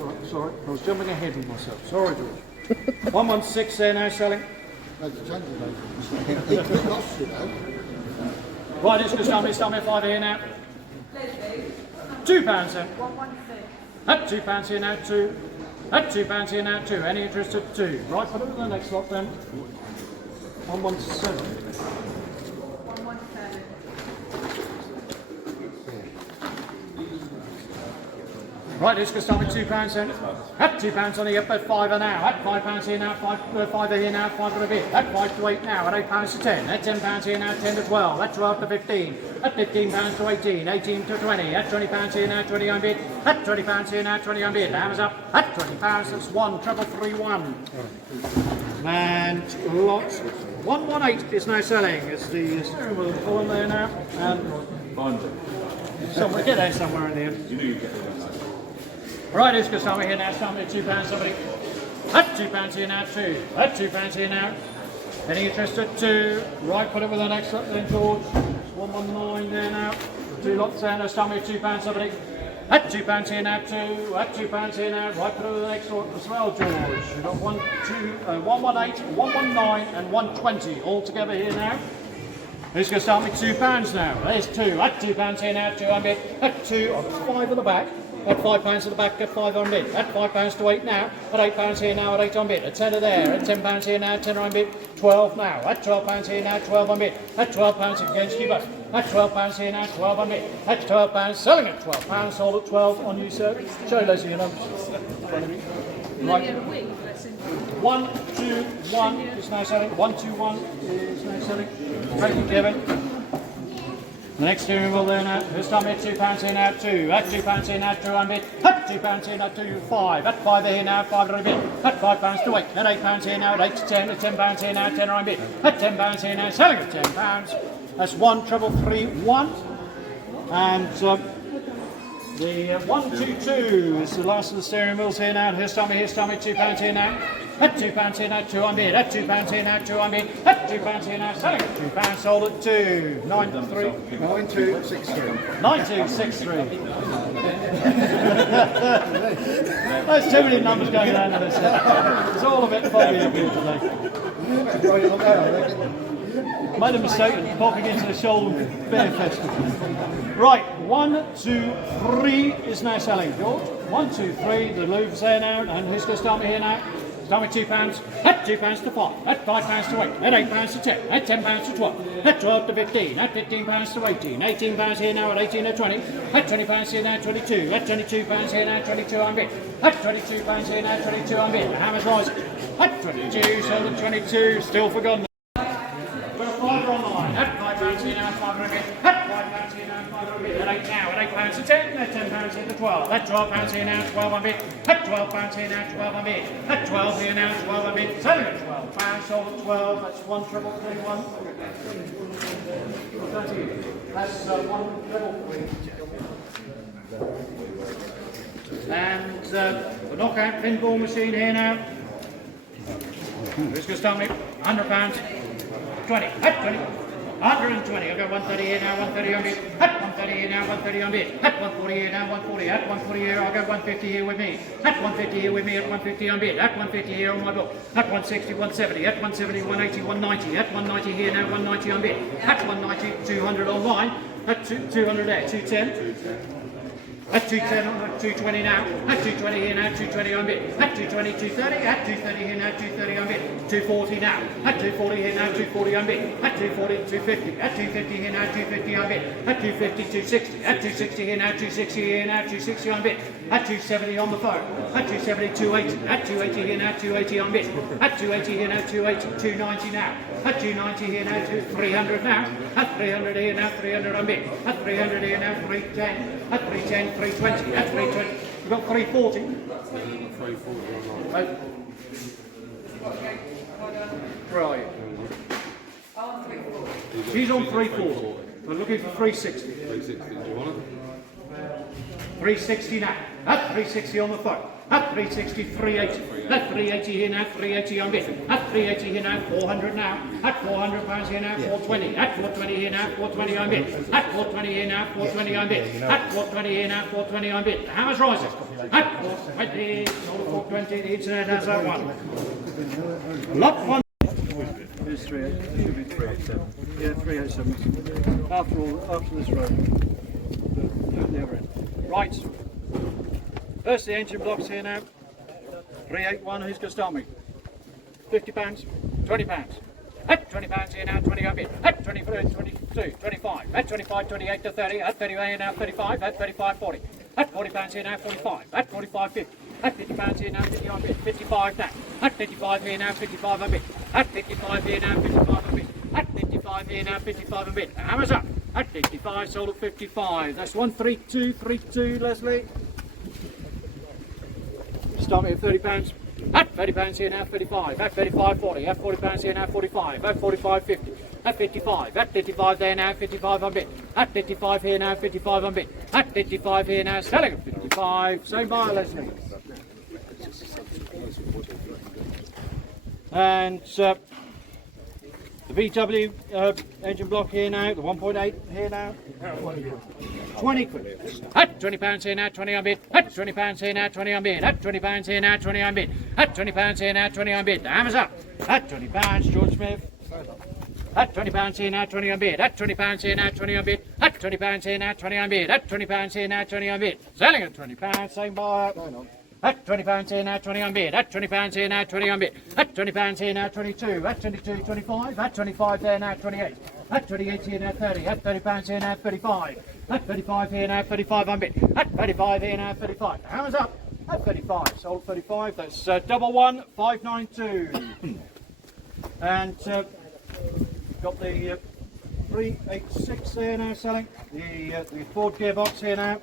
Alright, sorry. I was jumping ahead with myself. Sorry, George. 116 there now selling. That's a change of name. Lost it, though. Right, it's going to start me a 5 here now. £2 then. 116. At £2 here now, 2. At £2 here now, 2. Any interest at 2. Right, put it with the next lot then. 117. 117. Right, it's going to start with £2 then. At £2 on the up at 5 now. At £5 here now, 5 here now, 5 and a bit. At 5 to 8 now. At £8 to 10. At £10 here now, 10 to 12. At 12 to 15. At £15 to 18. 18 to 20. At £20 here now, 20 on bid. At £20 here now, 20 on bid. The hammer's up. At £20, that's 13331. And lot 118 is now selling. It's the steering wheel column there now. And somewhere, get there somewhere in the end. Right, it's going to start me here now. Start me at £2 somebody. At £2 here now, 2. At £2 here now. Any interest at 2. Right, put it with the next lot then, George. It's 119 there now. 2 lots there now. Start me at £2 somebody. At £2 here now, 2. At £2 here now. Right, put it with the next lot as well, George. We've got 118, 119 and 120 all together here now. Who's going to start me £2 now? There's 2. At £2 here now, 2 on bid. At 2, I've got 5 at the back. At £5 at the back, at 5 on bid. At £5 to 8 now. At £8 here now, at 8 on bid. At 10 there. At £10 here now, 10 on bid. 12 now. At £12 here now, 12 on bid. At £12 against you both. At £12 here now, 12 on bid. At £12, selling at £12. Sold at 12 on you, sir. Show Leslie your numbers. Right. 121 is now selling. 121 is now selling. Thank you, Kevin. The next steering wheel there now. This time at £2 in now, 2. At £2 in now, 2 and a bit. At £2 in now, 2, 5. At 5 here now, 5 and a bit. At £5 to 8. At £8 here now, 8 to 10. At £10 here now, 10 and a bit. At £10 here now, selling at £10. That's 13331. And the 122 is the last of the steering wheels here now. Here's Tommy, £2 here now. At £2 here now, 2 on bid. At £2 here now, 2 on bid. At £2 here now, selling at £2, sold at 2. 9263. 9263. There's too many numbers going around in this. It's all a bit foggy up here today. Made a mistake of popping into the Shoulder Bear Festival. Right, 1, 2, 3 is now selling, George. 1, 2, 3, the Louvre's there now, and who's going to start me here now? Start with £2, at £2 to 5, at £5 to 8, at £8 to 10, at £10 to 12, at 12 to 15, at £15 to 18, £18 here now, at 18 to 20, at £20 here now, 22, at £22 here now, 22 on bid, at £22 here now, 22 on bid, the hammer's rising, at 22, so the 22, still forgotten. £5 online, at £5 here now, 5 on bid, at £5 here now, 5 on bid, at 8 now, at £8 to 10, at £10 here to 12, at £12 here now, 12 on bid, at £12 here now, 12 on bid, at 12 here now, 12 on bid, selling at £12, sold at 12, that's 13331. That's 133. And the knockout pinball machine here now. Who's going to start me? £100. 20, at 20, 120, I've got 130 here now, 130 on bid, at 130 here now, 130 on bid, at 140 here now, 140, at 140 here, I'll go 150 here with me, at 150 here with me, at 150 on bid, at 150 here on my book, at 160, 170, at 170, 180, 190, at 190 here now, 190 on bid, at 190, 200 online, at 200 there, 210. At 210 on 220 now, at 220 here now, 220 on bid, at 220, 230, at 230 here now, 230 on bid, 240 now, at 240 here now, 240 on bid, at 240, 250, at 250 here now, 250 on bid, at 250, 260, at 260 here now, 260 here now, 260 on bid, at 270 on the phone, at 270, 280, at 280 here now, 280 on bid, at 280 here now, 280, 290 now, at 290 here now, 300 now, at 300 here now, 300 on bid, at 300 here now, 310, at 310, 320, at 320, we've got 340. 340. Where are you? She's on 340. We're looking for 360. 360, do you want it? 360 now. At 360 on the phone. At 360, 380. At 380 here now, 380 on bid. At 380 here now, 400 now. At £400 here now, 420. At 420 here now, 420 on bid. At 420 here now, 420 on bid. At 420 here now, 420 on bid. The hammer's rising. At 420, sold at 420. The internet has that one. Lot one. Here's 387. Should be 387. Yeah, 387. After this road. The other end. Right. First the engine blocks here now. 381, who's going to start me? £50, £20. At £20 here now, 20 on bid. At 23, 22, 25. At 25, 28 to 30. At 30 here now, 35. At 35, 40. At £40 here now, 45. At 45, 50. At £50 here now, 50 on bid. 55 now. At 55 here now, 55 on bid. At 55 here now, 55 on bid. At 55 here now, 55 on bid. The hammer's up. At 55, sold at 55. That's 13232, Leslie. Start me at £30. At £30 here now, 35. At 35, 40. At £40 here now, 45. At 45, 50. At 55. At 55 there now, 55 on bid. At 55 here now, 55 on bid. At 55 here now, selling at 55. Same buyer, Leslie. And the VW engine block here now, the 1.8 here now. 20 quid. At £20 here now, 20 on bid. At £20 here now, 20 on bid. At £20 here now, 20 on bid. At £20 here now, 20 on bid. The hammer's up. At £20, George Smith. At £20 here now, 20 on bid. At £20 here now, 20 on bid. At £20 here now, 20 on bid. At £20 here now, 20 on bid. Selling at £20, same buyer. At £20 here now, 20 on bid. At £20 here now, 20 on bid. At £20 here now, 22. At 22, 25. At 25 there now, 28. At 28 here now, 30. At £30 here now, 35. At 35 here now, 35 on bid. At 35 here now, 35. The hammer's up. At 35, sold 35. That's 11592. And got the 386 there now selling. The Ford gearbox here now.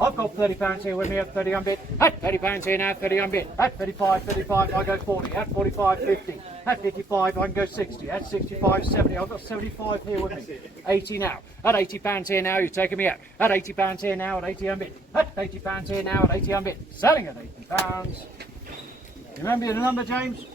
I've got £30 here with me at 30 on bid. At £30 here now, 30 on bid. At 35, I go 40. At 45, 50. At 55, I can go 60. At 65, 70. I've got 75 here with me. 80 now. At £80 here now, you're taking me out. At £80 here now, at 80 on bid. At £80 here now, at 80 on bid. Selling at £80. Remember the number, James?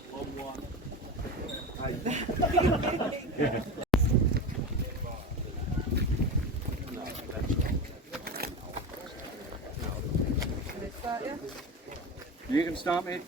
You can start me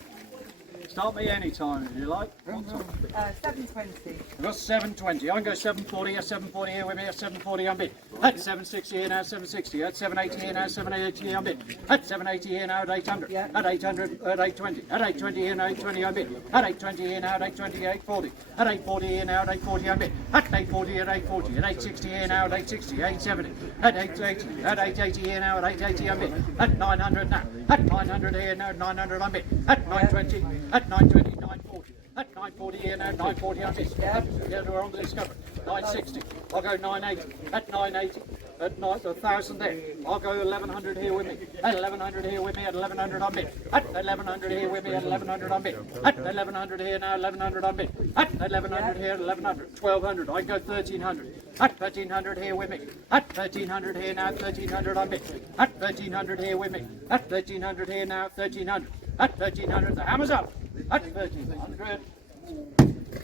anytime if you like. 720. I've got 720. I can go 740. At 740 here with me. At 740 on bid. At 760 here now. 760. At 780 here now. 780 on bid. At 780 here now. At 800. Yeah. At 800. At 820. At 820 here now. 820 on bid. At 820 here now. At 820. 840. At 840 here now. At 840 on bid. At 840. At 840. At 860 here now. At 860. 870. At 880. At 880 here now. At 880 on bid. At 900 now. At 900 here now. 900 on bid. At 920. At 920. 940. At 940 here now, 940 on this. Yeah, we're on the discovery. 960. I'll go 980. At 980. At 1,000 there. I'll go 1,100 here with me. At 1,100 here with me. At 1,100 on bid. At 1,100 here with me. At 1,100 on bid. At 1,100 here now. 1,100 on bid. At 1,100 here. 1,100. 1,200. I go 1,300. At 1,300 here with me. At 1,300 here now. 1,300 on bid. At 1,300 here with me. At 1,300 here now. 1,300. At 1,300. The hammer's up. At 1,300.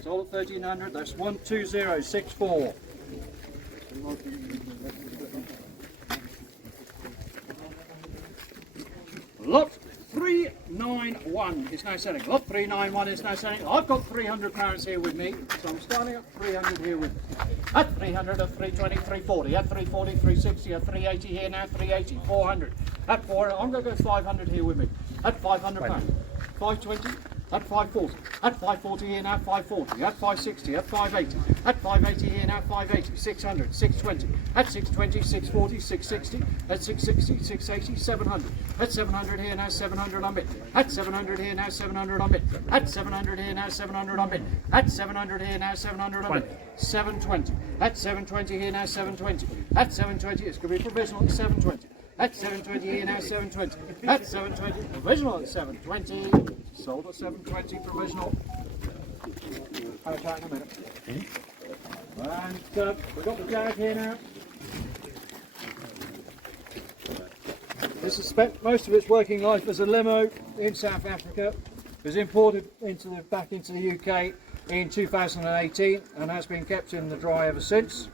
Sold at 1,300. That's 12064. Lot 391 is now selling. Lot 391 is now selling. I've got £300 here with me, so I'm starting at 300 here with me. At 300, at 320, 340, at 340, 360, at 380 here now, 380, 400. At 400, I'm going to go 500 here with me. At £500, 520. At 540, at 540 here now, 540, at 560, at 580, at 580 here now, 580, 600, 620, at 620, 640, 660, at 660, 680, 700, at 700 here now, 700 on bid, at 700 here now, 700 on bid, at 700 here now, 700 on bid, at 700 here now, 700 on bid, 720, at 720 here now, 720, at 720, it's going to be provisional at 720. At 720 here now, 720. At 720, provisional at 720. Sold at 720, provisional. Have a chat in a minute. And we've got the Jag here now. This has spent most of its working life as a limo in South Africa. It was imported back into the UK in 2018 and has been kept in the dry ever since.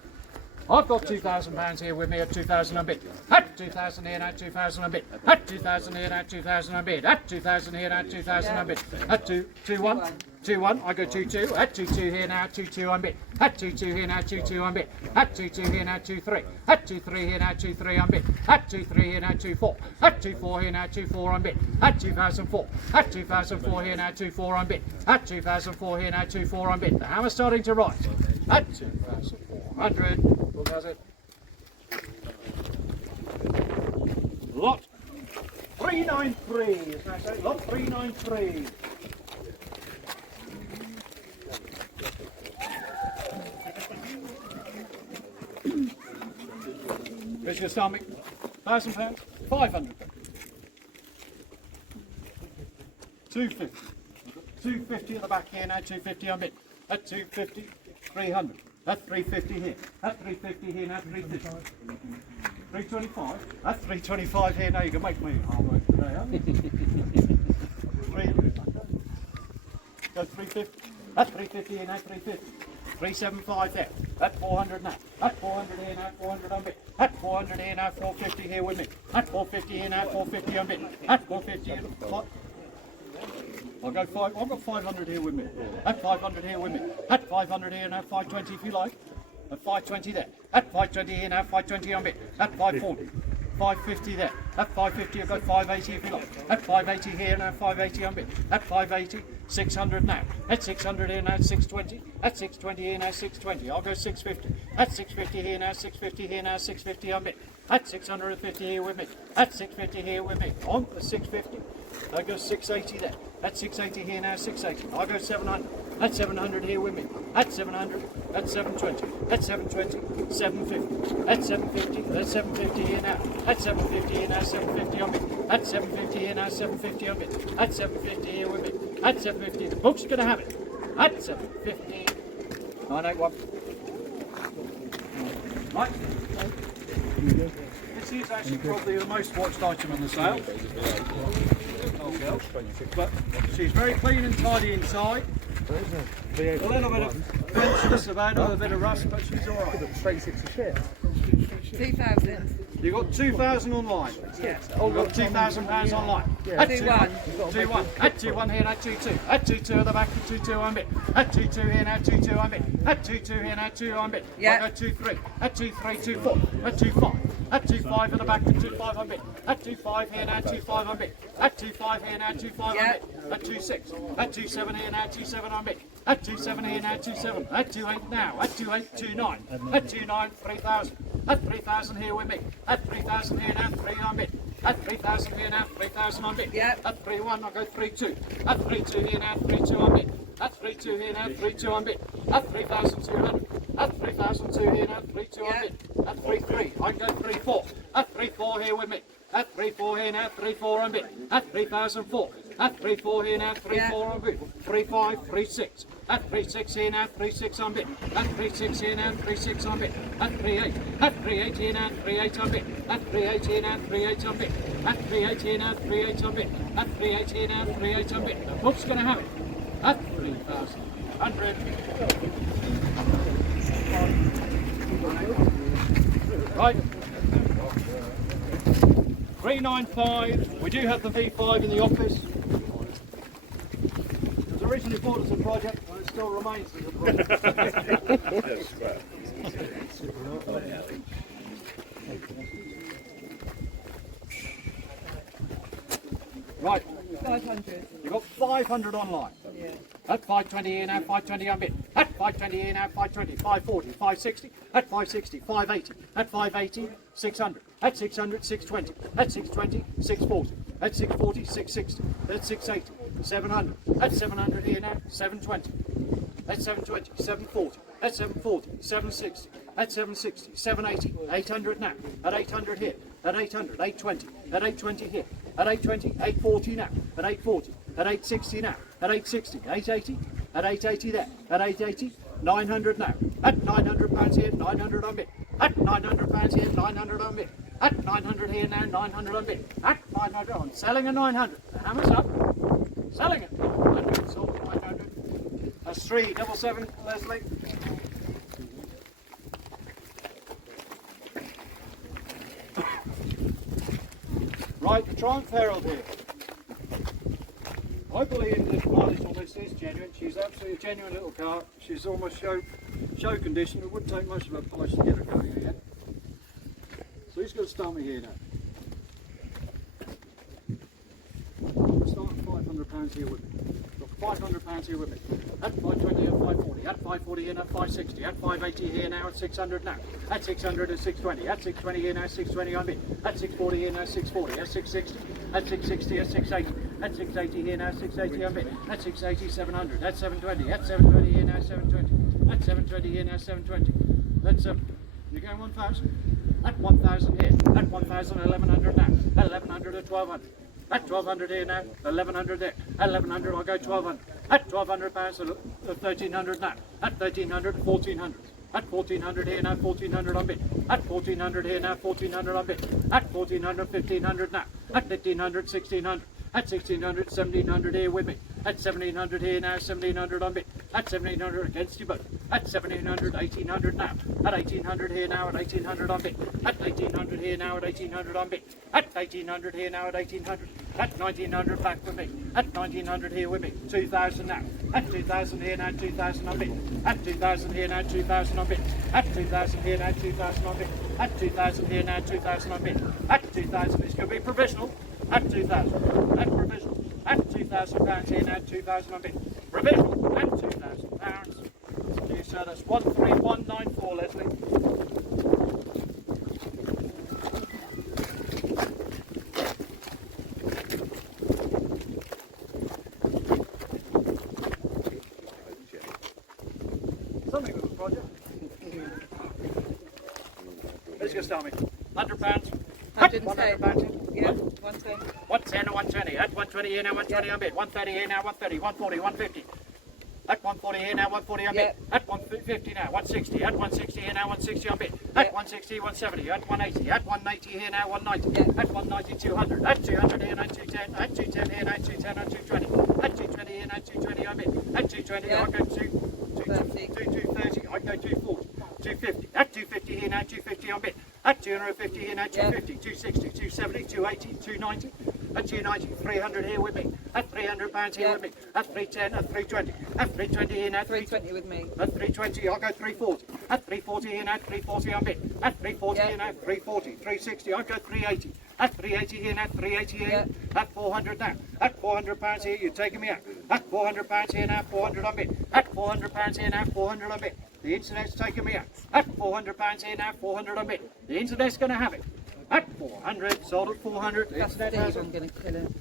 I've got £2,000 here with me at 2,000 a bit. At 2,000 here at 2,000 a bit. At 2,000 here at 2,000 a bit. At 2,000 here at 2,000 a bit. At 221. 2-1, I go 2-2. At 2-2 here now, 2-2 on bit. At 2-2 here now, 2-2 on bit. At 2-2 here now, 2-3. At 2-3 here now, 2-3 on bit. At 2-3 here now, 2-4. At 2-4 here now, 2-4 on bit. At 2004. At 2004 here now, 2-4 on bit. At 2004 here now, 2-4 on bit. The hammer's starting to rise. At 2,400. What does it? Lot 393 is now saying. Lot 393. Where's your stomach? £1,000, 500. 250. 250 at the back here now, 250 on bit. At 250, 300. That's 350 here. At 350 here now, 350. 325. That's 325 here now. You can make me hard work today, huh? 300. Go 350. That's 350 here now, 350. 375 there. At 400 now. At 400 here now, 400 on bit. At 400 here now, 450 here with me. At 450 here now, 450 on bit. At 450 here. I'll go 5. I've got 500 here with me. At 500 here with me. At 500 here now, 520 if you like. At 520 there. At 520 here now, 520 on bit. At 540. 550 there. At 550 I've got 580 if you like. At 580 here now, 580 on bit. At 580, 600 now. At 600 here now, 620. At 620 here now, 620. I'll go 650. At 650 here now, 650 here now, 650 on bit. At 650 here with me. At 650 here with me. On the 650. I'll go 680 there. At 680 here now, 680. I'll go 700. At 700 here with me. At 700. At 720. At 720. 750. At 750. At 750 here now. At 750 here now. 750 on me. At 750 here now. 750 on me. At 750 here with me. At 750. The book's going to have it. At 750. 981. Right. This is actually probably the most watched item on the sale. But she's very clean and tidy inside. A little bit of freshness about her, a bit of rust, but she's all right. 2,000. You got 2,000 online. Yes. Oh, got £2,000 online. At 2-1. 2-1. At 2-1 here, at 2-2. At 2-2 at the back, at 2-2 on bit. At 2-2 here, now 2-2 on bit. At 2-2 here, now 2 on bit. Yeah. At 2-3. At 2-3, 2-4. At 2-5. At 2-5 at the back, at 2-5 on bit. At 2-5 here, now 2-5 on bit. At 2-5 here, now 2-5 on Yeah. bit. At 2-6. At 2-7 here, now 2-7 on bit. At 2-7 here, now 2-7. At 2-8 now. At 2-8, 2-9. At 2-9, 3,000. At 3,000 here with me. At 3,000 here now, 3 on bit. At 3,000 here now, 3,000 on bit. Yeah. At 3-1, I'll go 3-2. At 3-2 here now, 3-2 on bit. At 3-2 here now, 3-2 on bit. At 3,200. At 3,002 here now, 3-2 on Yeah. bit. At 3-3, I can go 3-4. At 3-4 here with me. At 3-4 here now, 3-4 on bit. At 3,004. At 3-4 here now, 3-4 on bit. 3-5, 3-6. At 3-6 here now, 3-6 on bit. At 3-6 here now, 3-6 on bit. At 3-8. At 3-8 here now, 3-8 on bit. At 3-8 here now, 3-8 on bit. At 3-8 here now, 3-8 on bit. At 3-8 here now, 3-8 on bit. The book's going to have it. At 3,100. Right. 395. We do have the V5 in the office. It was originally bought as a project, and it still remains as a project. Right. 500. You've got 500 online. Yeah. At 520 here now, 520 on bit. At 520 here now, 520, 540, 560. At 560, 580. At 580, 600. At 600, 620. At 620, 640. At 640, 660. At 680, 700. At 700 here now, 720. At 720, 740. At 740, 760. At 760, 780. 800 now. At 800 here. At 800, 820. At 820 here. At 820, 840 now. At 840. At 860 now. At 860, 880. At 880 there. At 880, 900 now. At 900 pounds here, 900 on bit. At 900 pounds here, 900 on bit. At 900 here now, 900 on bit. At 900 on. Selling a 900. The hammer's up. Selling it. 900, sold 900. That's 377, Leslie. Right, the Triumph Herald here. I believe the mileage on this is genuine. She's absolutely a genuine little car. She's almost show condition. It wouldn't take much of a polish to get her going again. So he's going to start me here now. Start at £500 here with me. Got £500 here with me. At 520, at 540, at 540 here now, 560, at 580 here now, at 600 now. At 600 at 620, at 620 here now, 620 on me. At 640 here now, 640, at 660, at 660, at 680. At 680 here now, 680 on bit. At 680, 700. At 720. At 720 here now, 720. At 720 here now, 720. That's you're going 1,000. At 1,000 here. At 1,000, 1,100 now. At 1,100 at 1,200. At 1,200 here now. 1,100 there. At 1,100 I'll go 1,200. At 1,200 pounds, 1,300 now. At 1,300, 1,400. At 1,400 here now, 1,400 on bit. At 1,400 here now, 1,400 on bit. At 1,400, 1,500 now. At 1,500, 1,600. At 1,600, 1,700 here with me. At 1,700 here now, 1,700 on bit. At 1,700 against you both. At 1,700, 1,800 now. At 1,800 here now, at 1,800 on bit. At 1,800 here now, at 1,800 on bit. At 1,800 here now, at 1,800. At 1,900 back with me. At 1,900 here with me. 2,000 now. At 2,000 here now, 2,000 on bit. At 2,000 here now, 2,000 on bit. At 2,000 here now, 2,000 on bit. At 2,000 here now, 2,000 on bit. At 2,000, it's going to be provisional. At 2,000, at provisional, at £2,000 here now, 2,000 on bit. Provisional, at £2,000. You said that's 13194, Leslie. Roger. Who's going to start me? £100. 110. £100. Yeah, 110. 110 or 120. At 120 here now, 120 on bid. 130 here now, 130, 140, 150. At 140 here now, 140 on bid. At 150 now, 160. At 160 here now, 160 on bid. At 160, 170. At 180. At 180 here now, 190. At 190, 200. At 200 here now, 210. At 210 here now, 210 and 220. At 220 here now, 220 on bid. At 220, I'll go 230. I go 240. 250. At 250 here now, 250 on bid. At 250 here now, 250, 260, 270, 280, 290. At 290, 300 here with me. At £300 here with me. At 310, at 320. At 320 here now, 320 with me. At 320, I'll go 340. At 340 here now, 340 on bid. At 340 here now, 340, 360, I'll go 380. At 380 here now, 380 here. At 400 now. At £400 here, you're taking me out. At £400 here now, 400 on bid. At £400 here now, 400 on bid. The internet's taking me out. At £400 here now, 400 on bid. The internet's going to have it. At 400, sold at 400. The That's internet Steve, has it. I'm going to kill him.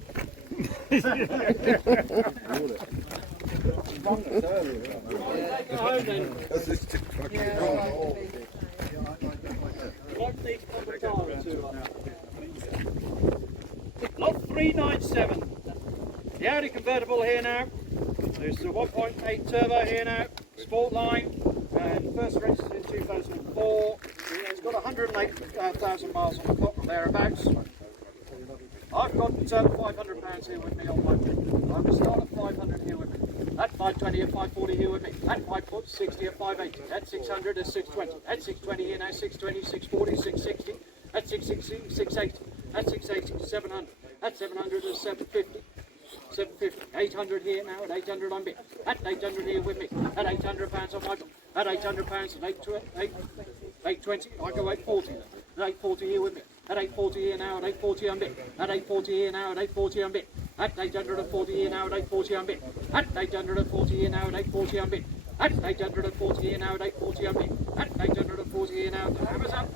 Lot 397. The Audi convertible here now. There's the 1.8 turbo here now. Sport line. And first registered in 2004. It's got 108,000 miles on the clock or thereabouts. I've got £500 here with me on my bid. I'm going to start at 500 here with me. At 520 at 540 here with me. At 560 at 580. At 600 at 620. At 620 here now 620, 640, 660. At 660, 680. At 680, 700. At 700 at 750. 750, 800 here now at 800 on bid. At 800 here with me. At £800 on my bill. At £800 at 820, I go 840. At 840 here with me. At 840 here now at 840 on bid. At 840 here now at 840 on bid. At 840 here now at 840 on bid. At 840 here now at 840 on bid. At 840 here now at 840 on bid. At 840 here now at Amazon.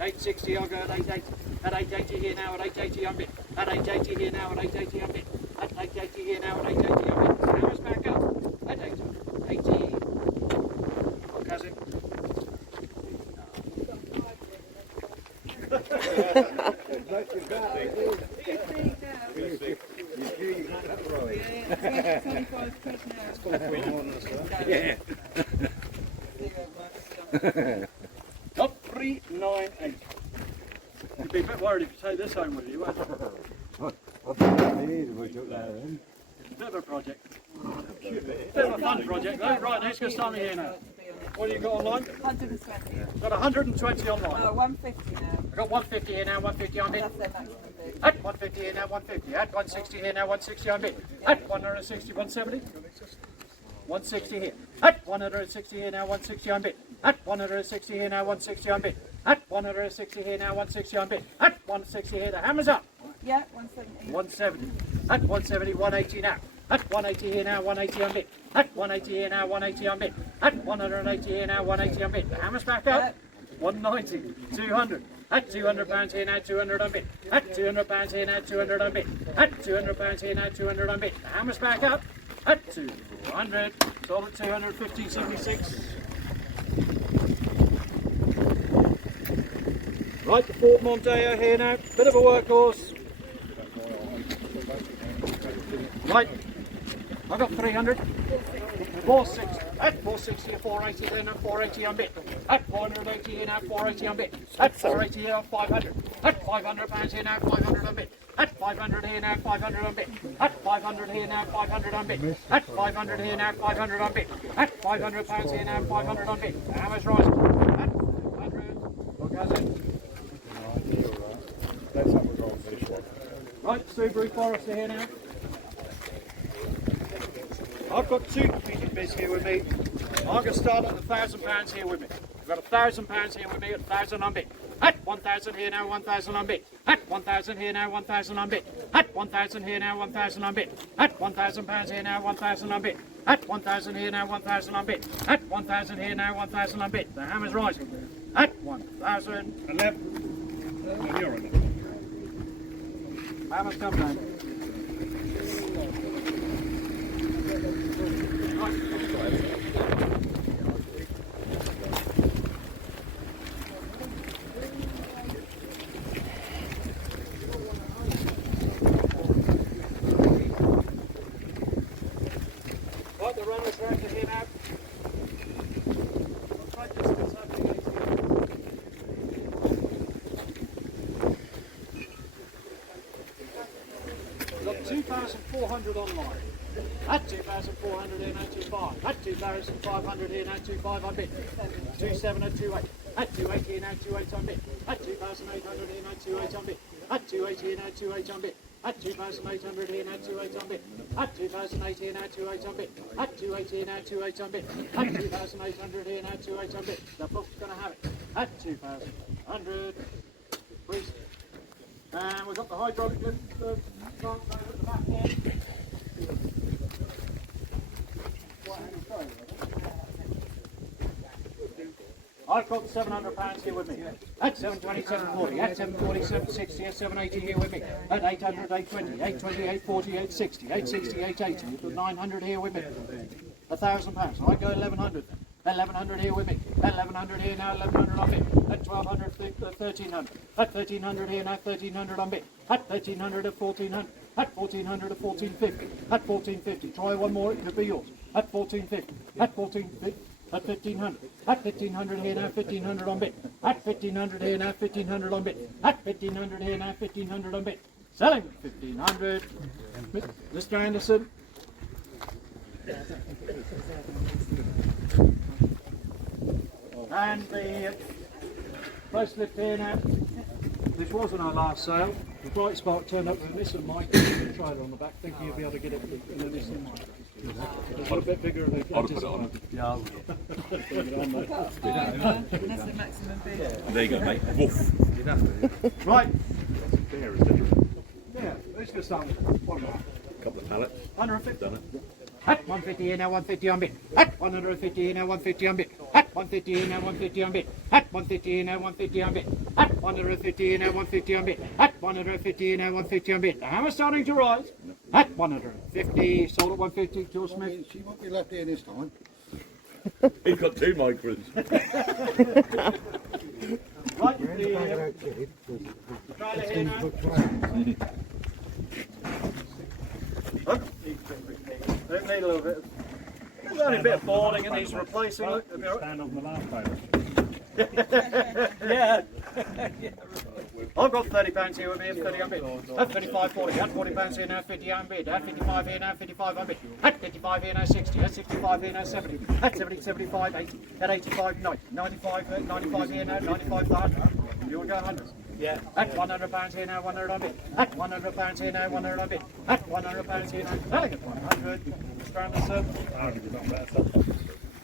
860 I'll go at 880. At 880 here now at 880 on bid. At 880 here now at 880 on bid. At 880 here now at 880 on bid. Now it's back up. At 880. Look, has it? Yeah. Top 398. You'd be a bit worried if you take this home with you, won't you? Bit of a project. Bit of a fun project though. Right, let's get started here now. What have you got online? 120. Got 120 online. Oh, 150 now. I've got 150 here now, 150 on bid. That's their maximum bid. At 150 here now, 150. At 160 here now, 160 on bid. At 160, 170. 160 here. At 160 here now, 160 on bid. At 160 here now, 160 on bid. At 160 here now, 160 on bid. At 160 here, the hammer's up. Yeah, 170. 170. At 170, 180 now. At 180 here now, 180 on bid. At 180 here now, 180 on bid. At 180 here now, 180 on bid. The hammer's back up. 190, 200. At £200 here now, 200 on bid. At £200 here now, 200 on bid. At £200 here now, 200 on bid. The hammer's back up. At 200. Sold at 250, 76. Right, the Ford Mondeo here now. Bit of a workhorse. Right, I've got 300. 460. At 460 or 480 then at 480 on bid. At 480 here now, 480 on bid. At 480 here on 500. At £500 here now, 500 on bid. At 500 here now, 500 on bid. At 500 here now, 500 on bid. At 500 here now, 500 on bid. At £500 here now, 500 on bid. The hammer's rising. At 500. Look at it. Let's have a go on this one. Right, Subaru Forester here now. I've got two competing bids here with me. I'm going to start at £1,000 here with me. I've got £1,000 here with me at 1,000 on bid. At 1,000 here now, 1,000 on bid. At 1,000 here now, 1,000 on bid. At 1,000 here now, 1,000 on bid. At £1,000 here now, 1,000 on bid. At 1,000 here now, 1,000 on bid. At 1,000 here now, 1,000 on bid. The hammer's rising. At 1,000. 11. And you're on it. Hammer's come down. the runners round to here now. I'll try to discuss something later. We've got 2,400 online. At 2,400 here now 25. At 2,500 here now 25 on bid. 27 at 28. At 280 here now 28 on bid. At 2,800 here now 28 on bid. At 280 here now 28 on bid. At 2,800 here now 28 on bid. At 2,008 here now 28 on bid. At 280 here now 28 on bid. At 2,800 here now 28 on bid. The book's going to have it. At 2,100. Please. And we've got the hydraulic lift plant over at the back end. I've got £700 here with me. At 720, 740, at 740, 760, at 780 here with me. At 800, 820, 820, 840, 860, 860, 880. You've got 900 here with me. £1,000. I go 1100 then. 1100 here with me. At 1100 here now, 1100 on me. At 1200, 1300. At 1300 here now, 1300 on me. At 1300 at 1400. At 1400 at 1450. At 1450. Try one more, it could be yours. At 1450. At 1450. At 1500. At 1500 here now, 1500 on bid. At 1500 here now, 1500 on bid. At 1500 here now, 1500 on bid. Selling 1500. Mr. Anderson. And the first lift here now. This wasn't our last sale. The Bright Spark turned up with a Nissan Mike with a trailer on the back, thinking you'll be able to get it in a Nissan Mike. It's a bit bigger than I'd have put it on. Yeah, That's the maximum bid. there you go, mate. Woof. Right. Yeah, let's go start with one more. Couple of pallets. 150. Done it. At 150 here now, 150 on bid. At 150 here now, 150 on bid. At 150 here now, 150 on bid. At 150 here now, 150 on bid. At 150 here now, 150 on bid. At 150 here now, 150 on bid. The hammer's starting to rise. At 150, sold at 150. George Smith. She won't be left here this time. He's got two micros. Right, the trailer here now. They need a little bit. There's only a bit of boarding and needs replacing. Look, Stand on the last payment. yeah. I've got £30 here with me, 30 on bid. At 35, 40, at £40 here now, 50 on bid. At 55 here now, 55 on bid. At 55 here now, 60. At 65 here now, 70. At 70, 75, 80. At 85, 90. 95, 95 here now, 95 to 100. You will go 100. Yeah. At £100 here now, 100 on bid. At £100 here now, 100 on bid. At £100 here now, selling at 100. Mr. Anderson.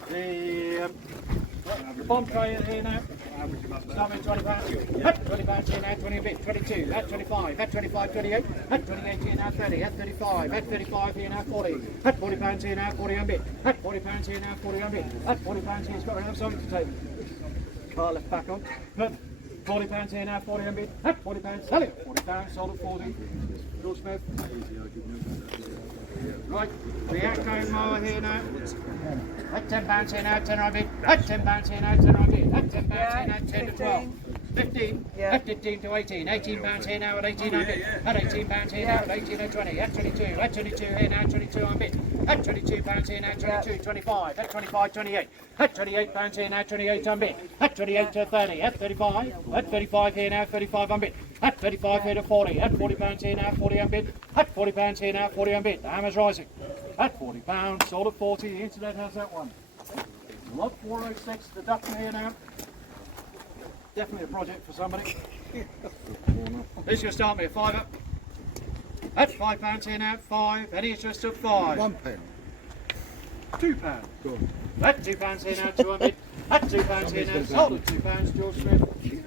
The bomb tray in here now. Starting £20. At £20 here now, 20 a bit. 22. At 25. At 25, 28. At 28 here now, 30. At 35. At 35 here now, 40. At £40 here now, 40 on bid. At £40 here now, 40 on bid. At £40 here, it's got to have something to take. Car left back on. But £40 here now, 40 on bid. At £40, selling at £40, sold at 40. George Smith. Right, the Acco mower here now. At £10 here now, 10 on bid. At £10 here now, 10 on bid. At £10 here now, 10 to 12. 15, at 15 to 18. £18 here now at 18 on bid. At £18 here now at 18 to 20. At 22, at 22 here now, 22 on bid. At £22 here now, 22, 25. At 25, 28. At £28 here now, 28 on bid. At 28 to 30. At 35. At 35 here now, 35 on bid. At 35 here to 40. At £40 here now, 40 on bid. At £40 here now, 40 on bid. The hammer's rising. At £40, sold at 40. The internet has that one. Lot 406, the Dutton here now. Definitely a project for somebody. This will start me a £5. At £5 here now, 5. Any interest at 5. £1. £2. Good. At £2 here now, 200. At £2 here now, sold at £2. George Smith.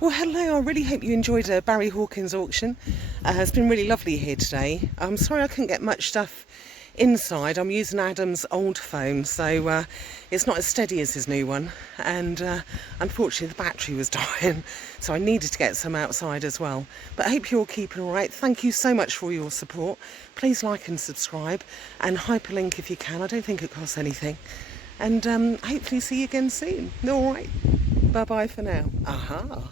Well, hello, I really hope you enjoyed Barry Hawkins' auction. It's been really lovely here today. I'm sorry I couldn't get much stuff inside. I'm using Adam's old phone, so it's not as steady as his new one, and unfortunately the battery was dying, so I needed to get some outside as well. But I hope you're all keeping all right. Thank you so much for your support. Please like and subscribe, and hyperlink if you can. I don't think it costs anything. And hopefully see you again soon. All right, bye bye for now. Aha.